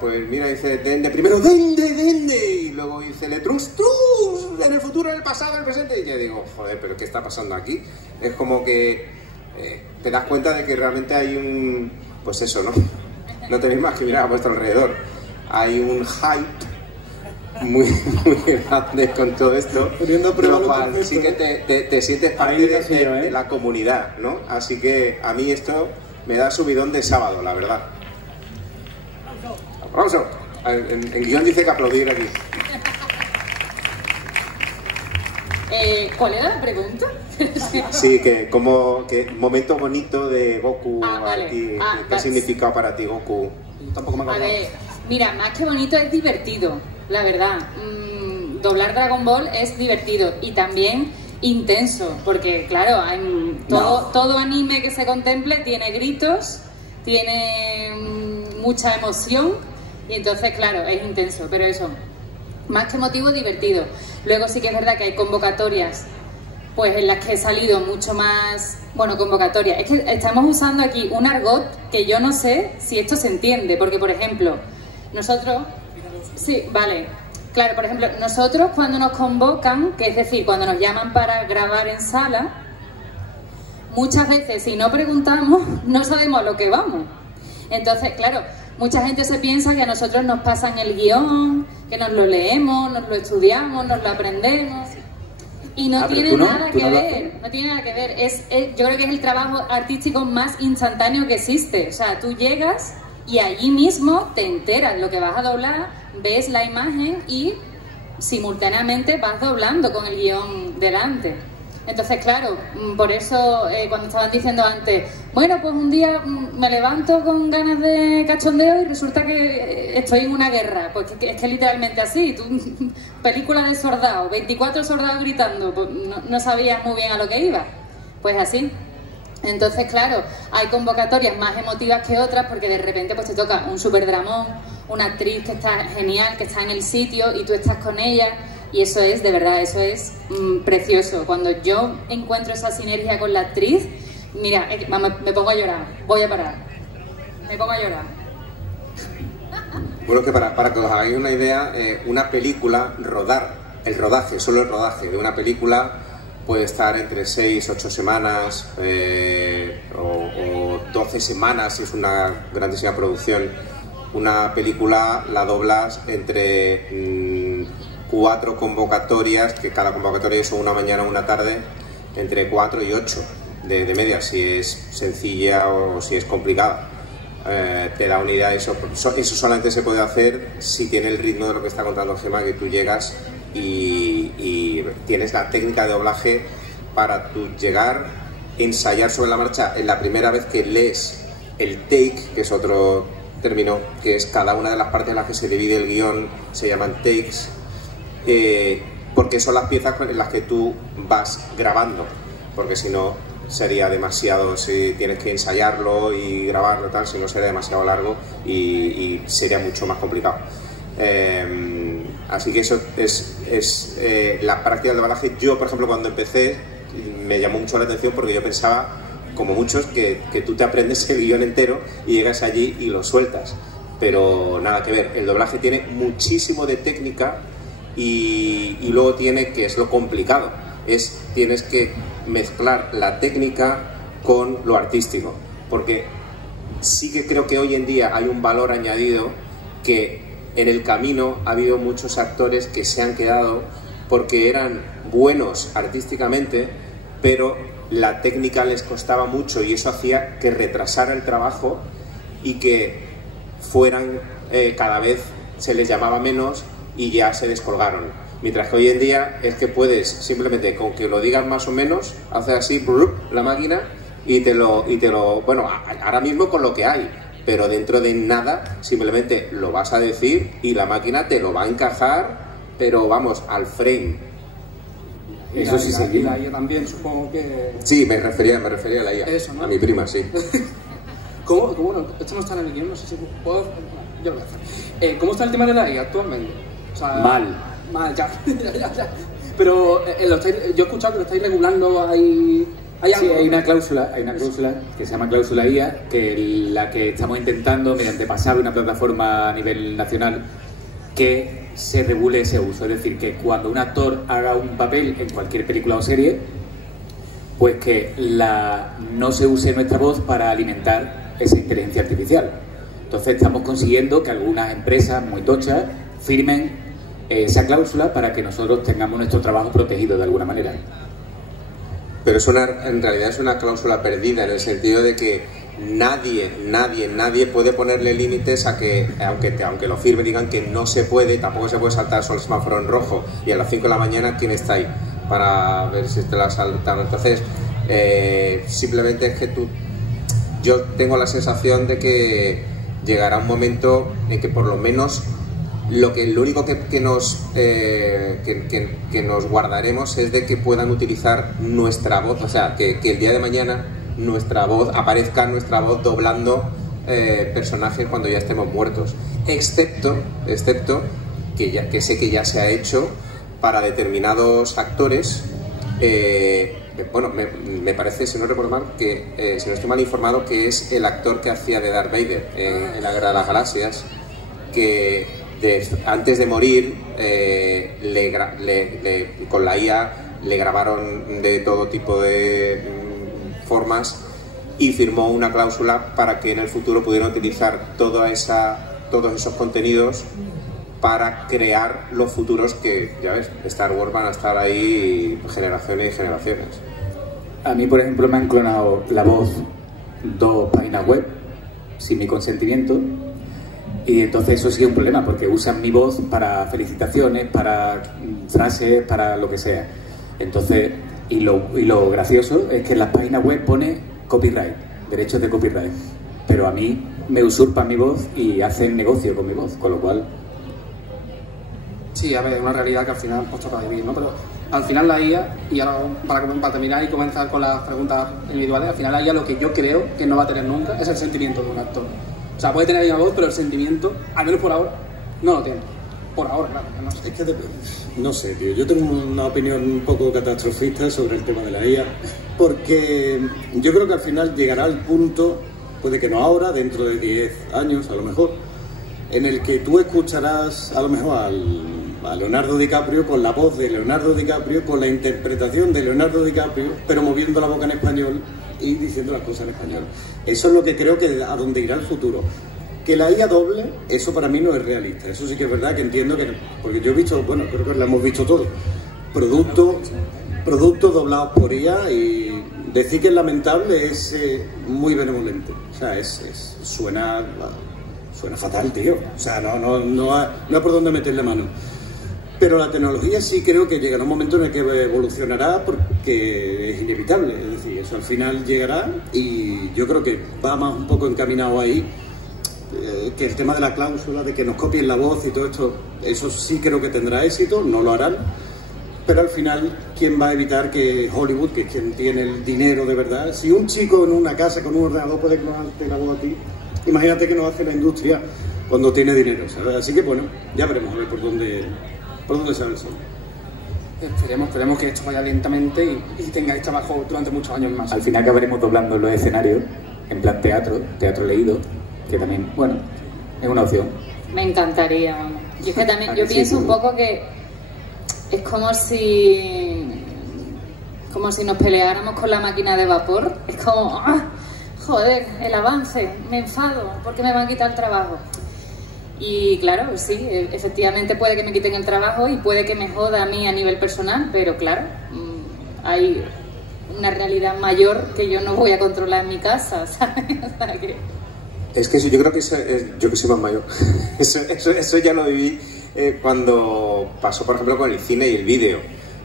Pues mira, dice Dende primero, Dende, y luego hice Trunks, en el futuro, en el pasado, en el presente, y yo digo, joder, pero ¿qué está pasando aquí? Es como que te das cuenta de que realmente hay un, pues eso, ¿no? No tenéis más que mirar a vuestro alrededor. Hay un hype muy grande con todo esto, lo cual sí que te sientes parte de la comunidad, ¿no? Así que a mí esto me da subidón de sábado, la verdad. ¡Aplauso! En guión dice que aplaudir aquí. ¿Cuál era la pregunta? Sí, que momento bonito de Goku, vale. ¿Qué ha significado para ti Goku? Tampoco me acuerdo. A ver, mira, más que bonito es divertido, la verdad. Doblar Dragon Ball es divertido y también intenso, porque claro, hay todo anime que se contemple tiene gritos, tiene mucha emoción, y entonces claro, es intenso, pero eso, más que motivo, divertido. Luego sí que es verdad que hay convocatorias pues en las que he salido mucho más, bueno, convocatorias, es que estamos usando aquí un argot que yo no sé si esto se entiende, porque por ejemplo, nosotros, sí, vale, claro, por ejemplo, nosotros cuando nos convocan, que es decir, cuando nos llaman para grabar en sala, muchas veces si no preguntamos, no sabemos a lo que vamos. Entonces, claro, mucha gente se piensa que a nosotros nos pasan el guión, que nos lo leemos, nos lo estudiamos, nos lo aprendemos. Y no tiene nada que ver, no tiene nada que ver. Yo creo que es el trabajo artístico más instantáneo que existe. O sea, tú llegas y allí mismo te enteras lo que vas a doblar, ves la imagen y simultáneamente vas doblando con el guión delante. Entonces, claro, por eso cuando estaban diciendo antes, bueno, pues un día me levanto con ganas de cachondeo y resulta que estoy en una guerra. Pues es que literalmente así, película de soldados, 24 soldados gritando, pues no sabías muy bien a lo que iba. Pues así. Entonces, claro, hay convocatorias más emotivas que otras porque de repente pues te toca un super dramón, una actriz que está genial, que está en el sitio y tú estás con ella. Y eso es, de verdad, eso es precioso. Cuando yo encuentro esa sinergia con la actriz, mira, me pongo a llorar, voy a parar, me pongo a llorar. Bueno, que para que os hagáis una idea, una película, solo el rodaje de una película puede estar entre 6, 8 semanas o 12 semanas si es una grandísima producción. Una película la doblas entre 4 convocatorias, que cada convocatoria es una mañana o una tarde, entre 4 y 8 de media, si es sencilla o si es complicada. Te da una idea, eso solamente se puede hacer si tiene el ritmo de lo que está contando Gemma, que tú llegas y tienes la técnica de doblaje para tú llegar, ensayar sobre la marcha. En la primera vez que lees el take, que es otro término, que es cada una de las partes en las que se divide el guión, se llaman takes, porque son las piezas en las que tú vas grabando, porque si no sería demasiado, si tienes que ensayarlo y grabarlo tal, si no sería demasiado largo y sería mucho más complicado. Así que eso es la práctica del doblaje. Yo, por ejemplo, cuando empecé me llamó mucho la atención porque yo pensaba, como muchos, que tú te aprendes el guión entero y llegas allí y lo sueltas, pero nada que ver. El doblaje tiene muchísimo de técnica y luego tiene, que es lo complicado, tienes que mezclar la técnica con lo artístico, porque sí que creo que hoy en día hay un valor añadido, que en el camino ha habido muchos actores que se han quedado porque eran buenos artísticamente, pero la técnica les costaba mucho y eso hacía que retrasara el trabajo y que fueran cada vez se les llamaba menos y ya se descolgaron. Mientras que hoy en día es que puedes simplemente con que lo digas más o menos, hacer así la máquina y te lo bueno, ahora mismo con lo que hay, pero dentro de nada simplemente lo vas a decir y la máquina te lo va a encajar, pero vamos, al frame. Eso sí se la IA también, supongo que... Sí, me refería a la IA. Eso, ¿no? A mi prima, sí. ¿Cómo? Bueno, esto no está en el guión, no sé si puedo... Yo lo voy a hacer. ¿Cómo está el tema de la IA actualmente? O sea, Mal, ya. Pero yo he escuchado que lo estáis regulando ahí... Sí, hay una cláusula que se llama cláusula IA, que la que estamos intentando, mediante pasar una plataforma a nivel nacional, que se regule ese uso. Es decir, que cuando un actor haga un papel en cualquier película o serie, pues que no se use nuestra voz para alimentar esa inteligencia artificial. Entonces estamos consiguiendo que algunas empresas muy tochas firmen esa cláusula para que nosotros tengamos nuestro trabajo protegido de alguna manera. Pero en realidad es una cláusula perdida, en el sentido de que nadie puede ponerle límites a que, aunque lo firme, digan que no se puede, tampoco se puede saltar solo el semáforo en rojo y a las 5 de la mañana ¿quién está ahí? Para ver si te la saltan. Entonces, simplemente es que yo tengo la sensación de que llegará un momento en que por lo menos lo único que nos guardaremos es de que puedan utilizar nuestra voz, o sea, que el día de mañana aparezca nuestra voz doblando personajes cuando ya estemos muertos, excepto que sé que ya se ha hecho para determinados actores. Bueno, me parece, si no recuerdo mal, que si no estoy mal informado, que es el actor que hacía de Darth Vader en la Guerra de las Galaxias, que antes de morir con la IA le grabaron de todo tipo de formas y firmó una cláusula para que en el futuro pudiera utilizar todos esos contenidos para crear los futuros que, ya ves, Star Wars van a estar ahí generaciones y generaciones. A mí, por ejemplo, me han clonado la voz 2 páginas web sin mi consentimiento. Y entonces eso sí es un problema, porque usan mi voz para felicitaciones, para frases, para lo que sea. Entonces, y lo gracioso es que en las páginas web pone copyright, derechos de copyright. Pero a mí me usurpan mi voz y hacen negocio con mi voz, con lo cual... Sí, a ver, es una realidad que al final pues toca vivir, ¿no? Pero al final la IA, y ahora para terminar y comenzar con las preguntas individuales, al final la IA lo que yo creo que no va a tener nunca es el sentimiento de un actor. O sea, puede tener una voz, pero el sentimiento, al menos por ahora, no lo tiene. Por ahora, claro. No sé. Es que no sé, tío. Yo tengo una opinión un poco catastrofista sobre el tema de la IA, porque yo creo que al final llegará el punto, puede que no ahora, dentro de 10 años a lo mejor, en el que tú escucharás a lo mejor a Leonardo DiCaprio con la voz de Leonardo DiCaprio, con la interpretación de Leonardo DiCaprio, pero moviendo la boca en español y diciendo las cosas en español. Eso es lo que creo que a donde irá el futuro. Que la IA doble, eso para mí no es realista. Eso sí que es verdad, que entiendo que... Porque yo he visto, bueno, creo que lo hemos visto todos, productos doblados por IA, y decir que es lamentable es muy benevolente. O sea, suena fatal, tío. O sea, no hay por dónde meterle mano. Pero la tecnología sí creo que llegará un momento en el que evolucionará, porque es inevitable. Es decir, eso al final llegará, y yo creo que va más un poco encaminado ahí, que el tema de la cláusula, de que nos copien la voz y todo esto, eso sí creo que tendrá éxito, no lo harán. Pero al final, ¿quién va a evitar que Hollywood, que es quien tiene el dinero de verdad? Si un chico en una casa con un ordenador puede clonarte la voz a ti, imagínate que nos hace la industria cuando tiene dinero, ¿sabes? Así que bueno, ya veremos a ver por dónde sale el sol. Esperemos que esto vaya lentamente y tengáis trabajo durante muchos años más. Al final acabaremos doblando los escenarios en plan teatro leído, que también, bueno, es una opción. Me encantaría, vamos. Yo es que también, yo pienso un poco que es como si nos peleáramos con la máquina de vapor. Es como, joder, el avance, me enfado, porque me van a quitar el trabajo. Y claro, sí, efectivamente puede que me quiten el trabajo y puede que me joda a mí a nivel personal, pero claro, hay una realidad mayor que yo no voy a controlar en mi casa, ¿sabes? O sea, que... Es que eso, yo creo que yo que soy más mayor, eso ya lo viví cuando pasó, por ejemplo, con el cine y el vídeo,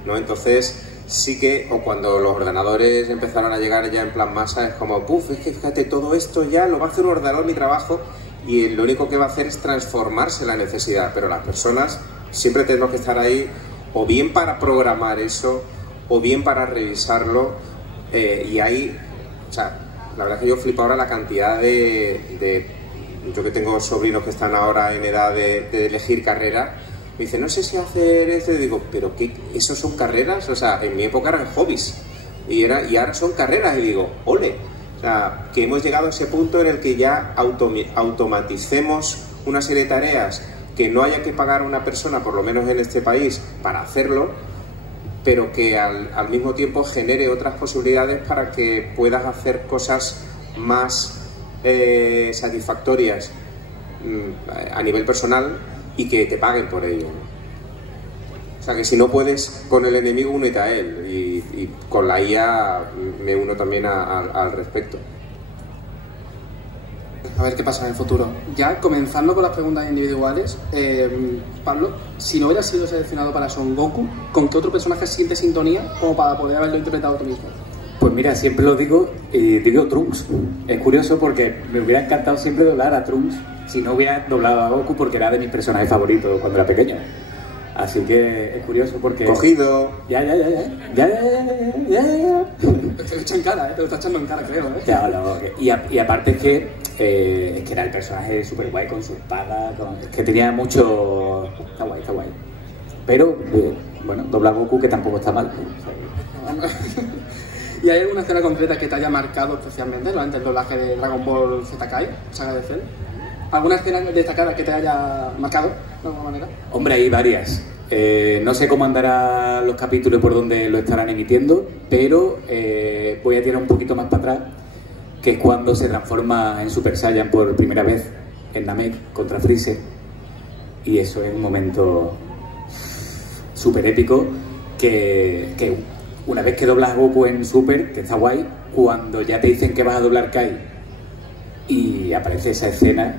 ¿no? Entonces sí que, o cuando los ordenadores empezaron a llegar ya en plan masa, es como, puf, es que fíjate, todo esto ya lo va a hacer un ordenador, mi trabajo, y lo único que va a hacer es transformarse la necesidad, pero las personas siempre tenemos que estar ahí o bien para programar eso o bien para revisarlo, y ahí, o sea, la verdad es que yo flipo ahora la cantidad yo que tengo sobrinos que están ahora en edad de elegir carrera, me dicen, no sé si hacer esto, y digo, pero ¿qué? ¿Eso son carreras? O sea, en mi época eran hobbies y ahora son carreras, y digo, ole. O sea, que hemos llegado a ese punto en el que ya automaticemos una serie de tareas que no haya que pagar a una persona, por lo menos en este país, para hacerlo, pero que al mismo tiempo genere otras posibilidades para que puedas hacer cosas más satisfactorias a nivel personal y que te paguen por ello. O sea, que si no puedes con el enemigo, únete a él, y con la IA me uno también al respecto. A ver qué pasa en el futuro. Ya comenzando con las preguntas individuales, Pablo, si no hubieras sido seleccionado para Son Goku, ¿con qué otro personaje sientes sintonía como para poder haberlo interpretado tú mismo? Pues mira, siempre lo digo, y digo Trunks. Es curioso porque me hubiera encantado siempre doblar a Trunks si no hubiera doblado a Goku, porque era de mis personajes favoritos cuando era pequeño. Así que es curioso porque... Cogido. Ya. Te lo echan en cara, te lo está echando en cara, creo, Ya, no, y aparte es que era el personaje súper guay con su espada, es que tenía mucho... Está guay. Pero, bueno, dobla a Goku, que tampoco está mal. ¿Y hay alguna escena concreta que te haya marcado especialmente durante el doblaje de Dragon Ball Z Kai, saga de Cell? ¿Alguna escena destacada que te haya marcado de alguna manera? Hombre, hay varias. No sé cómo andarán los capítulos por donde lo estarán emitiendo, pero voy a tirar un poquito más para atrás, que es cuando se transforma en Super Saiyan por primera vez en Namek contra Freezer, y eso es un momento súper épico, que una vez que doblas a Goku en Super, que está guay, cuando ya te dicen que vas a doblar Kai y aparece esa escena,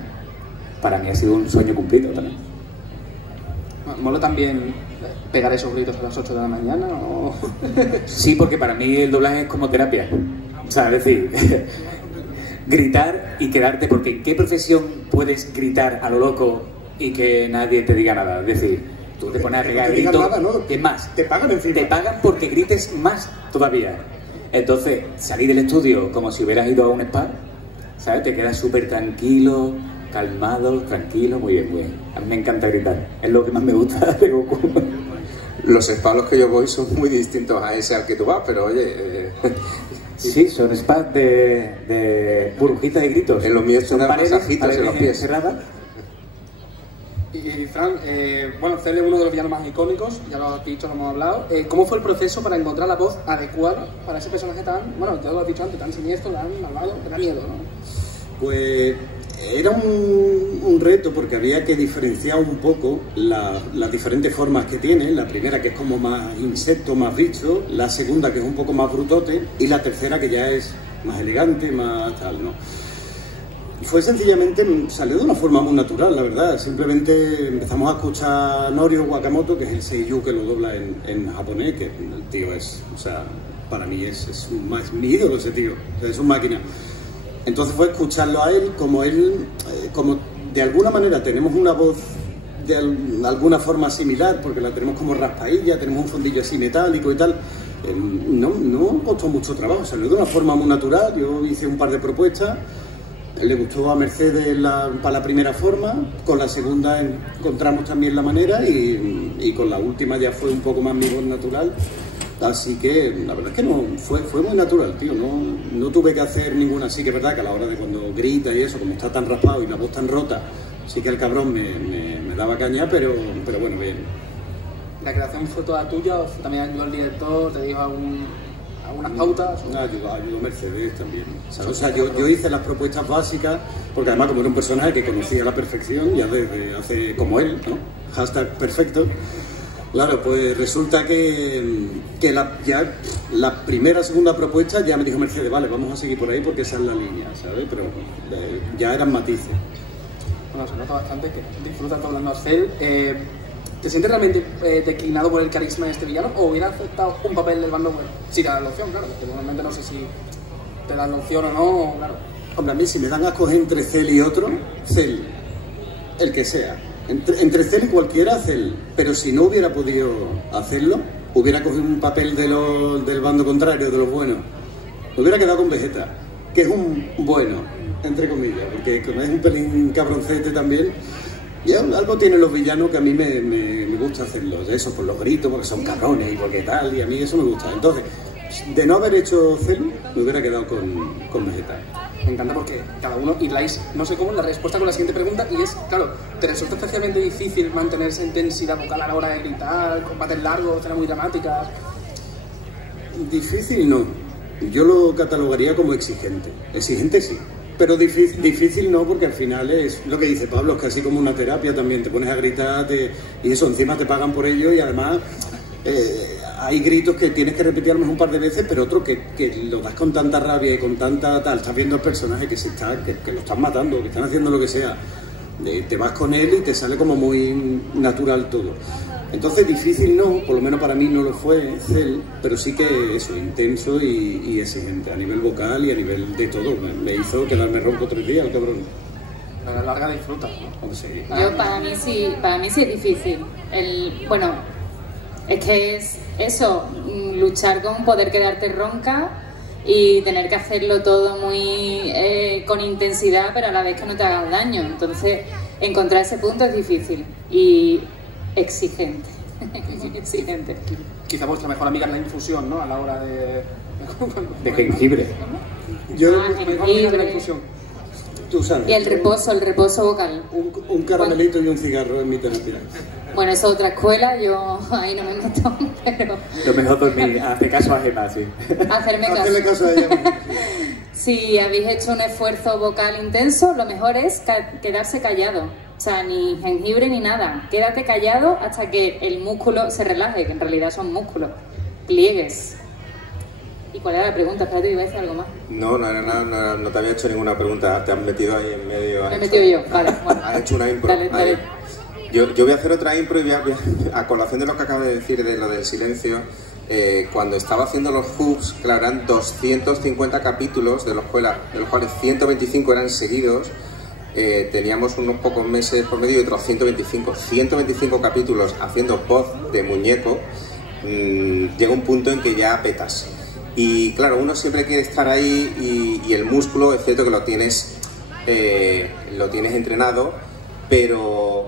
para mí ha sido un sueño cumplido también. ¿Mola también pegar esos gritos a las 8 de la mañana? ¿O? Sí, porque para mí el doblaje es como terapia. O sea, es decir, gritar y quedarte, porque ¿en qué profesión puedes gritar a lo loco y que nadie te diga nada? Es decir, tú te pones a pegar gritos, nada, ¿no? Es más, te pagan encima. Te pagan porque grites más todavía. Entonces, salir del estudio como si hubieras ido a un spa, ¿sabes? Te quedas súper tranquilo, calmado, tranquilo, muy bien. A mí me encanta gritar, es lo que más me gusta de Goku. Los spas a los que yo voy son muy distintos a ese al que tú vas, pero oye... Sí, son spas de burbujitas y gritos. En los míos son masajitos en los pies. Cerradas. Y Fran, bueno, Cell es uno de los villanos más icónicos, ya lo has dicho, lo hemos hablado. ¿Cómo fue el proceso para encontrar la voz adecuada para ese personaje tan, bueno, ya lo has dicho antes, tan siniestro, tan malvado, que da miedo, ¿no? Pues era un reto, porque había que diferenciar un poco las diferentes formas que tiene. La primera, que es como más insecto, más bicho; la segunda, que es un poco más brutote; y la tercera, que ya es más elegante, más tal, ¿no? Y fue sencillamente, salió de una forma muy natural, la verdad. Simplemente empezamos a escuchar Norio Wakamoto, que es el seiyuu que lo dobla en japonés, que el tío es, o sea, para mí es mi ídolo ese tío, o sea, es un máquina. Entonces fue escucharlo a él, como de alguna manera tenemos una voz de alguna forma similar, porque la tenemos como raspailla, tenemos un fondillo así metálico y tal. No costó mucho trabajo, salió de una forma muy natural. Yo hice un par de propuestas. Le gustó a Mercedes para la primera forma, con la segunda encontramos también la manera, y con la última ya fue un poco más mi voz natural. Así que la verdad es que no fue muy natural, tío. No tuve que hacer ninguna. Sí que es verdad que a la hora de cuando grita y eso, como está tan raspado y la voz tan rota, sí que el cabrón me daba caña, pero bueno, bien. ¿La creación fue toda tuya o también ayudó el director? ¿Te dijo algunas pautas. Ayudó Mercedes también, ¿sabes? O sea, yo hice las propuestas básicas, porque además como era un personaje que conocía a la perfección, ya desde hace como él, ¿no? Hashtag perfecto. Claro, pues resulta que la primera, segunda propuesta ya me dijo Mercedes, vale, vamos a seguir por ahí porque esa es la línea, ¿sabes? Pero ya eran matices. Bueno, se nota bastante que disfrutas todo hablando a Cell. ¿Te sientes realmente declinado por el carisma de este villano o hubiera aceptado un papel del bando bueno? Si te dan la opción, claro, que normalmente no sé si te dan la opción o no, claro. Hombre, a mí si me dan a escoger entre Cell y otro, Cell, el que sea. Entre Cell y cualquiera, Cell. Pero si no hubiera podido hacerlo, hubiera cogido un papel del bando contrario, de los buenos. Me hubiera quedado con Vegeta, que es un bueno, entre comillas, porque como es un pelín cabroncete también. Y algo tienen los villanos que a mí me gusta hacerlos, eso, por los gritos, porque son cabrones y porque tal, y a mí eso me gusta. Entonces, de no haber hecho Cell, me hubiera quedado con Vegeta. Me encanta porque cada uno hiláis, no sé cómo, la respuesta con la siguiente pregunta y es, claro, ¿te resulta especialmente difícil mantener esa intensidad vocal a la hora de gritar, combates largos, escenas muy dramáticas? Difícil no, yo lo catalogaría como exigente. Exigente sí, pero difícil no, porque al final es lo que dice Pablo, es casi como una terapia también, te pones a gritar y eso, encima te pagan por ello y además... hay gritos que tienes que repetir a lo mejor un par de veces, pero otro que lo das con tanta rabia y con tanta tal, estás viendo el personaje que lo están matando, que están haciendo lo que sea, te vas con él y te sale como muy natural todo. Entonces difícil no, por lo menos para mí no lo fue Cell, pero sí que eso, intenso y exigente, a nivel vocal y a nivel de todo. Me hizo quedarme ronco 3 días, el cabrón. A la larga disfrutas, ¿no? Sí. Yo, para mí sí es difícil. Bueno, es que es eso, luchar con poder quedarte ronca y tener que hacerlo todo muy con intensidad, pero a la vez que no te hagas daño. Entonces, encontrar ese punto es difícil y exigente. Exigente. Quizá vuestra mejor amiga es la infusión, ¿no? A la hora de jengibre. Mejor amiga de la infusión. Y el reposo vocal. Un caramelito y un cigarro en mi terapia. Bueno, eso es otra escuela, yo ahí no me meto, pero... Lo mejor dormir, hacer caso a Gemma, sí. Hacerle caso a ella. Si habéis hecho un esfuerzo vocal intenso, lo mejor es quedarse callado. O sea, ni jengibre ni nada. Quédate callado hasta que el músculo se relaje, que en realidad son músculos. Pliegues. ¿Y cuál era la pregunta? Espérate, iba a decir algo más. No era nada, no te había hecho ninguna pregunta, te has metido ahí en medio. Me he metido yo, vale. Bueno. Has hecho una impro. Dale. Yo voy a hacer otra impro y a colación de lo que acabo de decir de lo del silencio, cuando estaba haciendo los hoops, claro, eran 250 capítulos, de los cuales 125 eran seguidos, teníamos unos pocos meses por medio y otros 125 capítulos haciendo voz de muñeco, llega un punto en que ya petas. Y claro, uno siempre quiere estar ahí y el músculo, es cierto que lo tienes entrenado, pero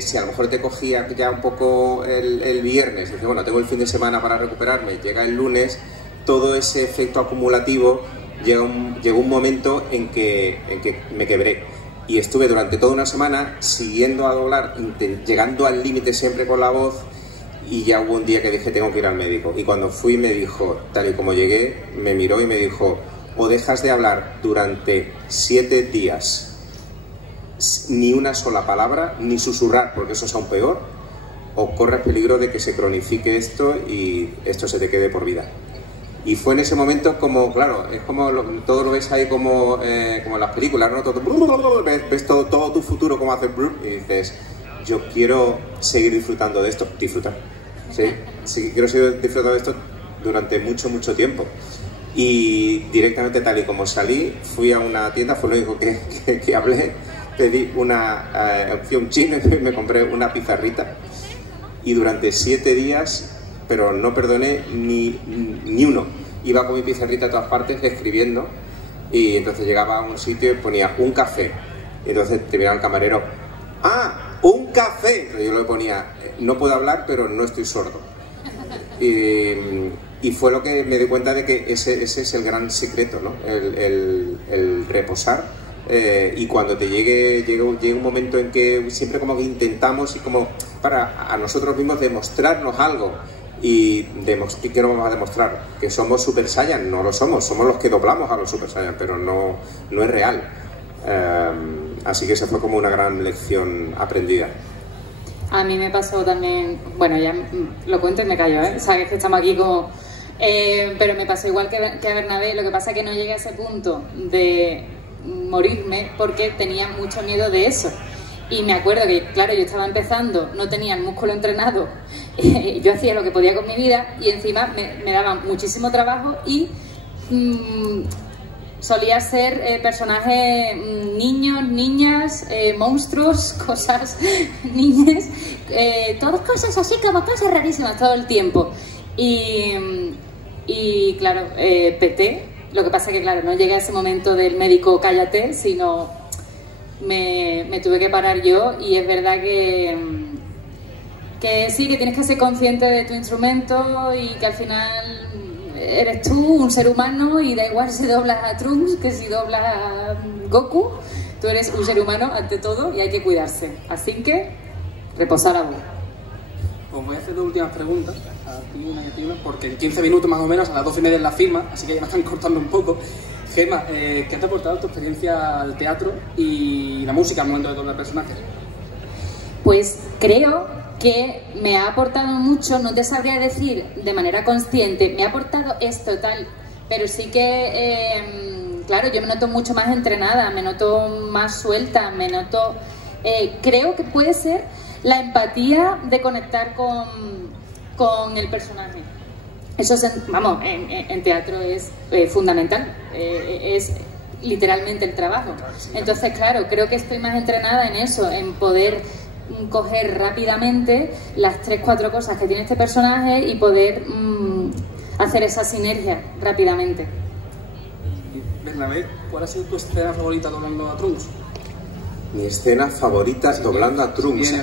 si a lo mejor te cogía ya un poco el viernes, y dices, bueno, tengo el fin de semana para recuperarme, llega el lunes, todo ese efecto acumulativo, llegó un momento en que me quebré. Y estuve durante toda una semana siguiendo a doblar, llegando al límite siempre con la voz, y ya hubo un día que dije, tengo que ir al médico. Y cuando fui me dijo, tal y como llegué, me miró y me dijo, o dejas de hablar durante 7 días, ni una sola palabra, ni susurrar, porque eso es aún peor, o corres peligro de que se cronifique esto y esto se te quede por vida. Y fue en ese momento como, claro, es como todo lo ves ahí como en las películas, ¿no? Ves todo tu futuro como hacer y dices, yo quiero seguir disfrutando de esto. Disfrutar. Sí, quiero seguir disfrutando de esto durante mucho tiempo. Y directamente, tal y como salí, fui a una tienda, fue lo único que hablé, pedí una opción china y me compré una pizarrita. Y durante 7 días, pero no perdoné ni uno. Iba con mi pizarrita a todas partes escribiendo, y entonces llegaba a un sitio y ponía un café. Y entonces te miraba el camarero, ¡ah! ¡Un café! Pero yo le ponía, no puedo hablar, pero no estoy sordo. Y fue lo que me di cuenta de que ese es el gran secreto, ¿no? El reposar. Y cuando te llega un momento en que siempre como que intentamos y como para a nosotros mismos demostrarnos algo, y ¿qué nos vamos a demostrar? ¿Que somos Super Saiyan? No lo somos, somos los que doblamos a los Super Saiyan, pero no es real. Así que esa fue como una gran lección aprendida. A mí me pasó también, bueno, ya lo cuento y me callo, sabes que estamos aquí como... pero me pasó igual que a Bernabé, lo que pasa es que no llegué a ese punto de morirme porque tenía mucho miedo de eso. Y me acuerdo que, claro, yo estaba empezando, no tenía el músculo entrenado, yo hacía lo que podía con mi vida y encima me daba muchísimo trabajo y solía ser personajes niños, niñas, monstruos, cosas, niñas, todas cosas así como cosas rarísimas todo el tiempo. Y claro, peté. Lo que pasa es que, claro, no llegué a ese momento del médico cállate, sino me tuve que parar yo. Y es verdad que sí, que tienes que ser consciente de tu instrumento y que al final eres tú, un ser humano, y da igual si doblas a Trunks que si doblas a Goku. Tú eres un ser humano ante todo y hay que cuidarse. Así que, reposar la voz. Os voy a hacer dos últimas preguntas, a ti una y a ti una, porque en 15 minutos más o menos, a las 12:30 es la firma, así que ya me están cortando un poco. Gemma, ¿qué te ha aportado tu experiencia al teatro y la música al momento de doblar personajes? Pues creo que me ha aportado mucho, no te sabría decir de manera consciente, me ha aportado esto tal, pero sí que, claro, yo me noto mucho más entrenada, me noto más suelta, me noto... creo que puede ser la empatía de conectar con el personaje. Eso, vamos, en teatro es fundamental, es literalmente el trabajo. Entonces, claro, creo que estoy más entrenada en eso, en poder coger rápidamente las 3-4 cosas que tiene este personaje y poder hacer esa sinergia rápidamente. Bernabé, ¿cuál ha sido tu escena favorita doblando a Trunks? Mi escena favorita doblando a Trunks.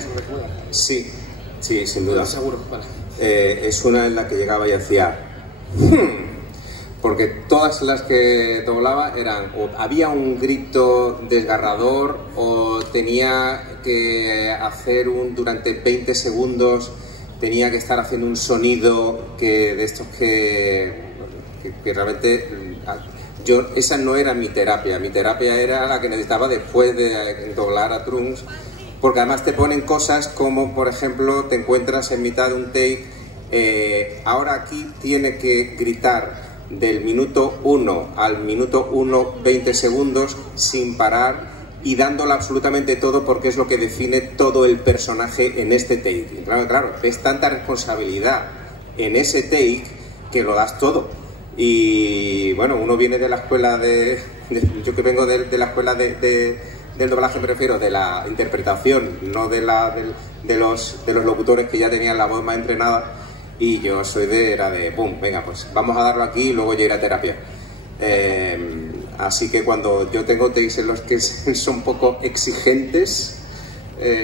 Sí, sin duda. Seguro, vale. Es una en la que llegaba y hacía porque todas las que doblaba eran o había un grito desgarrador o tenía que hacer durante 20 segundos tenía que estar haciendo un sonido de estos que realmente esa no era mi terapia era la que necesitaba después de doblar a Trunks, porque además te ponen cosas como, por ejemplo, te encuentras en mitad de un take, ahora aquí tiene que gritar del minuto 1 al minuto 1 20 segundos sin parar y dándolo absolutamente todo porque es lo que define todo el personaje en este take. Claro, ves tanta responsabilidad en ese take que lo das todo. Y bueno, uno viene de la escuela yo que vengo de la escuela del doblaje, me refiero, de la interpretación, no de los locutores que ya tenían la voz más entrenada, y yo era de pum, venga, pues vamos a darlo aquí y luego ya ir a terapia. Así que cuando yo tengo takes en los que son poco exigentes,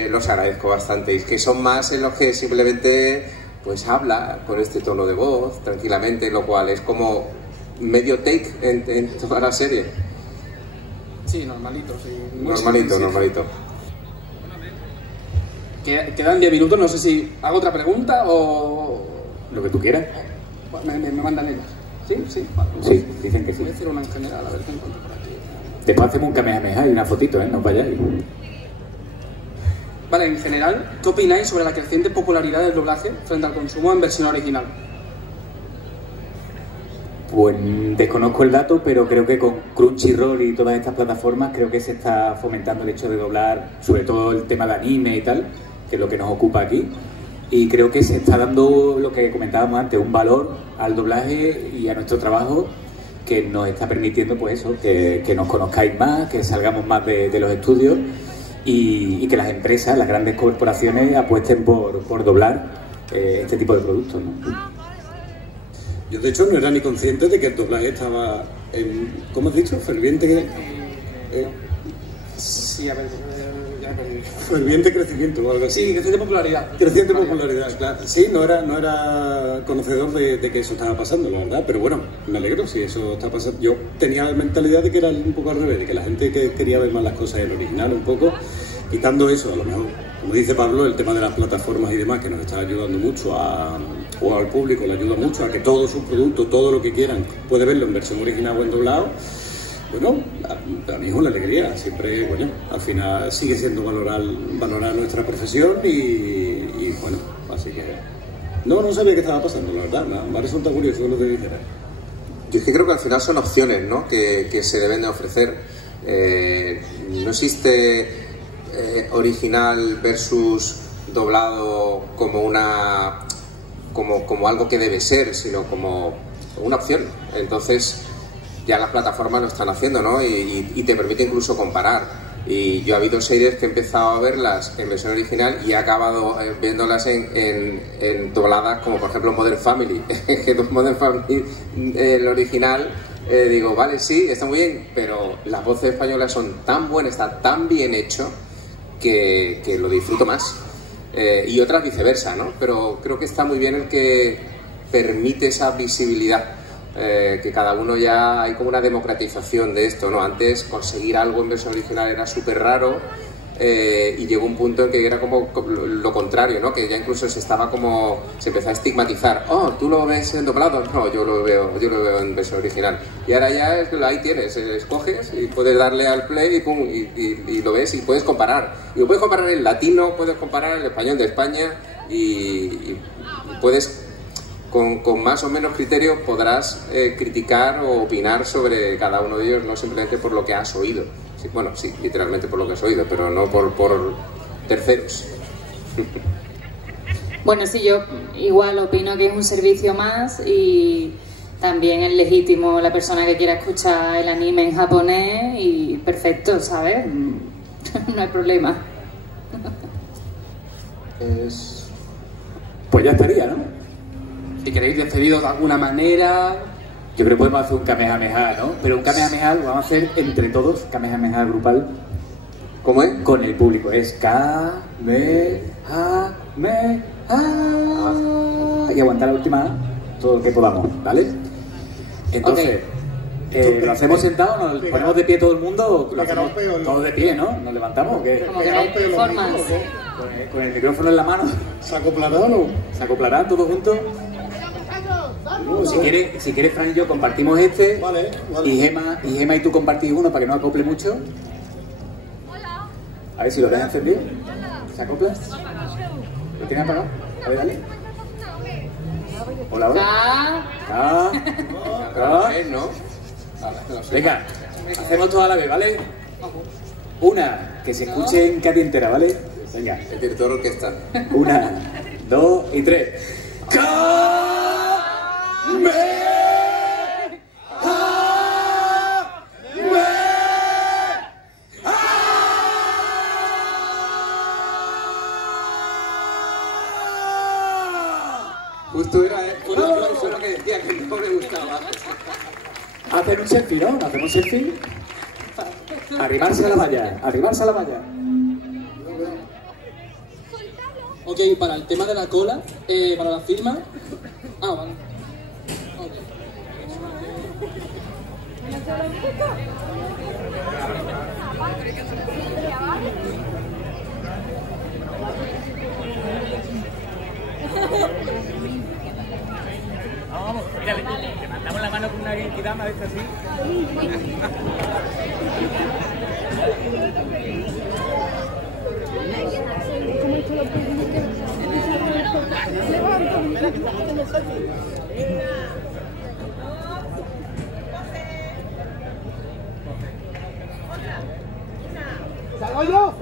los agradezco bastante, y que son más en los que simplemente pues habla con este tono de voz tranquilamente, lo cual es como medio take en toda la serie. Sí, normalito. Sí. Normalito. Quedan 10 minutos, no sé si hago otra pregunta o... Lo que tú quieras. Me mandan ellas. ¿Sí? Sí, vale. Sí, dicen que sí. Voy a hacer una en general, a ver qué encuentro por aquí. Después hacemos un kamehameha y una fotito, no vayáis. Vale, en general, ¿qué opináis sobre la creciente popularidad del doblaje frente al consumo en versión original? Pues desconozco el dato, pero creo que con Crunchyroll y todas estas plataformas creo que se está fomentando el hecho de doblar, sobre todo el tema de anime y tal, que es lo que nos ocupa aquí. Y creo que se está dando lo que comentábamos antes, un valor al doblaje y a nuestro trabajo que nos está permitiendo, pues eso, que nos conozcáis más, que salgamos más de los estudios y que las empresas, las grandes corporaciones apuesten por doblar este tipo de productos, ¿no? Yo de hecho no era ni consciente de que el doblaje estaba en, ¿cómo has dicho? Ferviente... Sí, a ver, ya me perdí. Ferviente crecimiento o algo así. Sí, creciente popularidad. Creciente popularidad, claro. Sí, no era conocedor de que eso estaba pasando, la verdad, pero bueno, me alegro si eso está pasando. Yo tenía la mentalidad de que era un poco al revés, de que la gente que quería ver más las cosas en el original un poco, quitando eso, a lo mejor como dice Pablo, el tema de las plataformas y demás, que nos está ayudando mucho o al público le ayuda mucho a que todos sus productos, todo lo que quieran, puede verlo en versión original o en doblado. Bueno, a mí es una alegría, siempre, bueno, al final sigue siendo valorar nuestra profesión y bueno, así que no sabía qué estaba pasando, la verdad, me ha resultado curioso lo que dijera. Yo es que creo que al final son opciones, ¿no?, que se deben de ofrecer. No existe original versus doblado como algo que debe ser, sino como una opción. Entonces ya las plataformas lo están haciendo, ¿no? Y te permite incluso comparar. Y yo ha habido series que he empezado a verlas en versión original y he acabado viéndolas en dobladas, como por ejemplo Modern Family. Que Modern Family, el original, digo, vale, sí, está muy bien, pero las voces españolas son tan buenas, está tan bien hecho que lo disfruto más. Y otras viceversa, ¿no? Pero creo que está muy bien el que permite esa visibilidad. Que cada uno ya hay como una democratización de esto, ¿no? Antes conseguir algo en versión original era súper raro y llegó un punto en que era como lo contrario, ¿no? Que ya incluso se empezó a estigmatizar. Oh, ¿tú lo ves en doblado? No, yo lo veo en versión original. Y ahora ya ahí tienes, escoges y puedes darle al play y pum, y lo ves y puedes comparar. Y lo puedes comparar en latino, puedes comparar el español de España y puedes... Con más o menos criterio podrás criticar o opinar sobre cada uno de ellos, no simplemente por lo que has oído. Sí, bueno, sí, literalmente por lo que has oído, pero no por terceros. Bueno, sí, yo igual opino que es un servicio más y también es legítimo la persona que quiera escuchar el anime en japonés y perfecto, ¿sabes? No hay problema. Pues ya estaría, ¿no? Si queréis despediros de alguna manera... Yo creo que podemos hacer un Kamehameha, ¿no? Pero un Kamehameha lo vamos a hacer entre todos, Kamehameha grupal. ¿Cómo es? Con el público. Es Kamehameha. Y aguantar la última todo lo que podamos, ¿vale? Entonces, ¿lo hacemos sentado? ¿Nos ponemos de pie todo el mundo? ¿Lo hacemos todos de pie, no? ¿Nos levantamos? ¿Qué? Como que hay performance. Con el micrófono en la mano. ¿Se acoplarán o no? ¿Se acoplarán todos juntos? Si quieres, Fran y yo compartimos este. Vale. Y Gema y tú compartís uno para que no acople mucho. A ver si lo ves encendido. ¿Se acopla? ¿Lo tienes apagado? A ver, dale. Hola, hola. ¿No? Venga, hacemos todo a la vez, ¿vale? Una, que se escuche en Cádiz entera, ¿vale? Venga. El director de orquesta. 1, 2 y 3. Justo era un aplauso lo que decía que no me gustaba. Hacen un selfie, ¿no? ¿Hacemos un selfie? Arrimarse a la valla, arrimarse a la valla. Ok, para el tema de la cola, para la firma... Ah, vale. Vamos, mira, le mandamos la mano con una genkidama de esta así. ¿Salgo yo?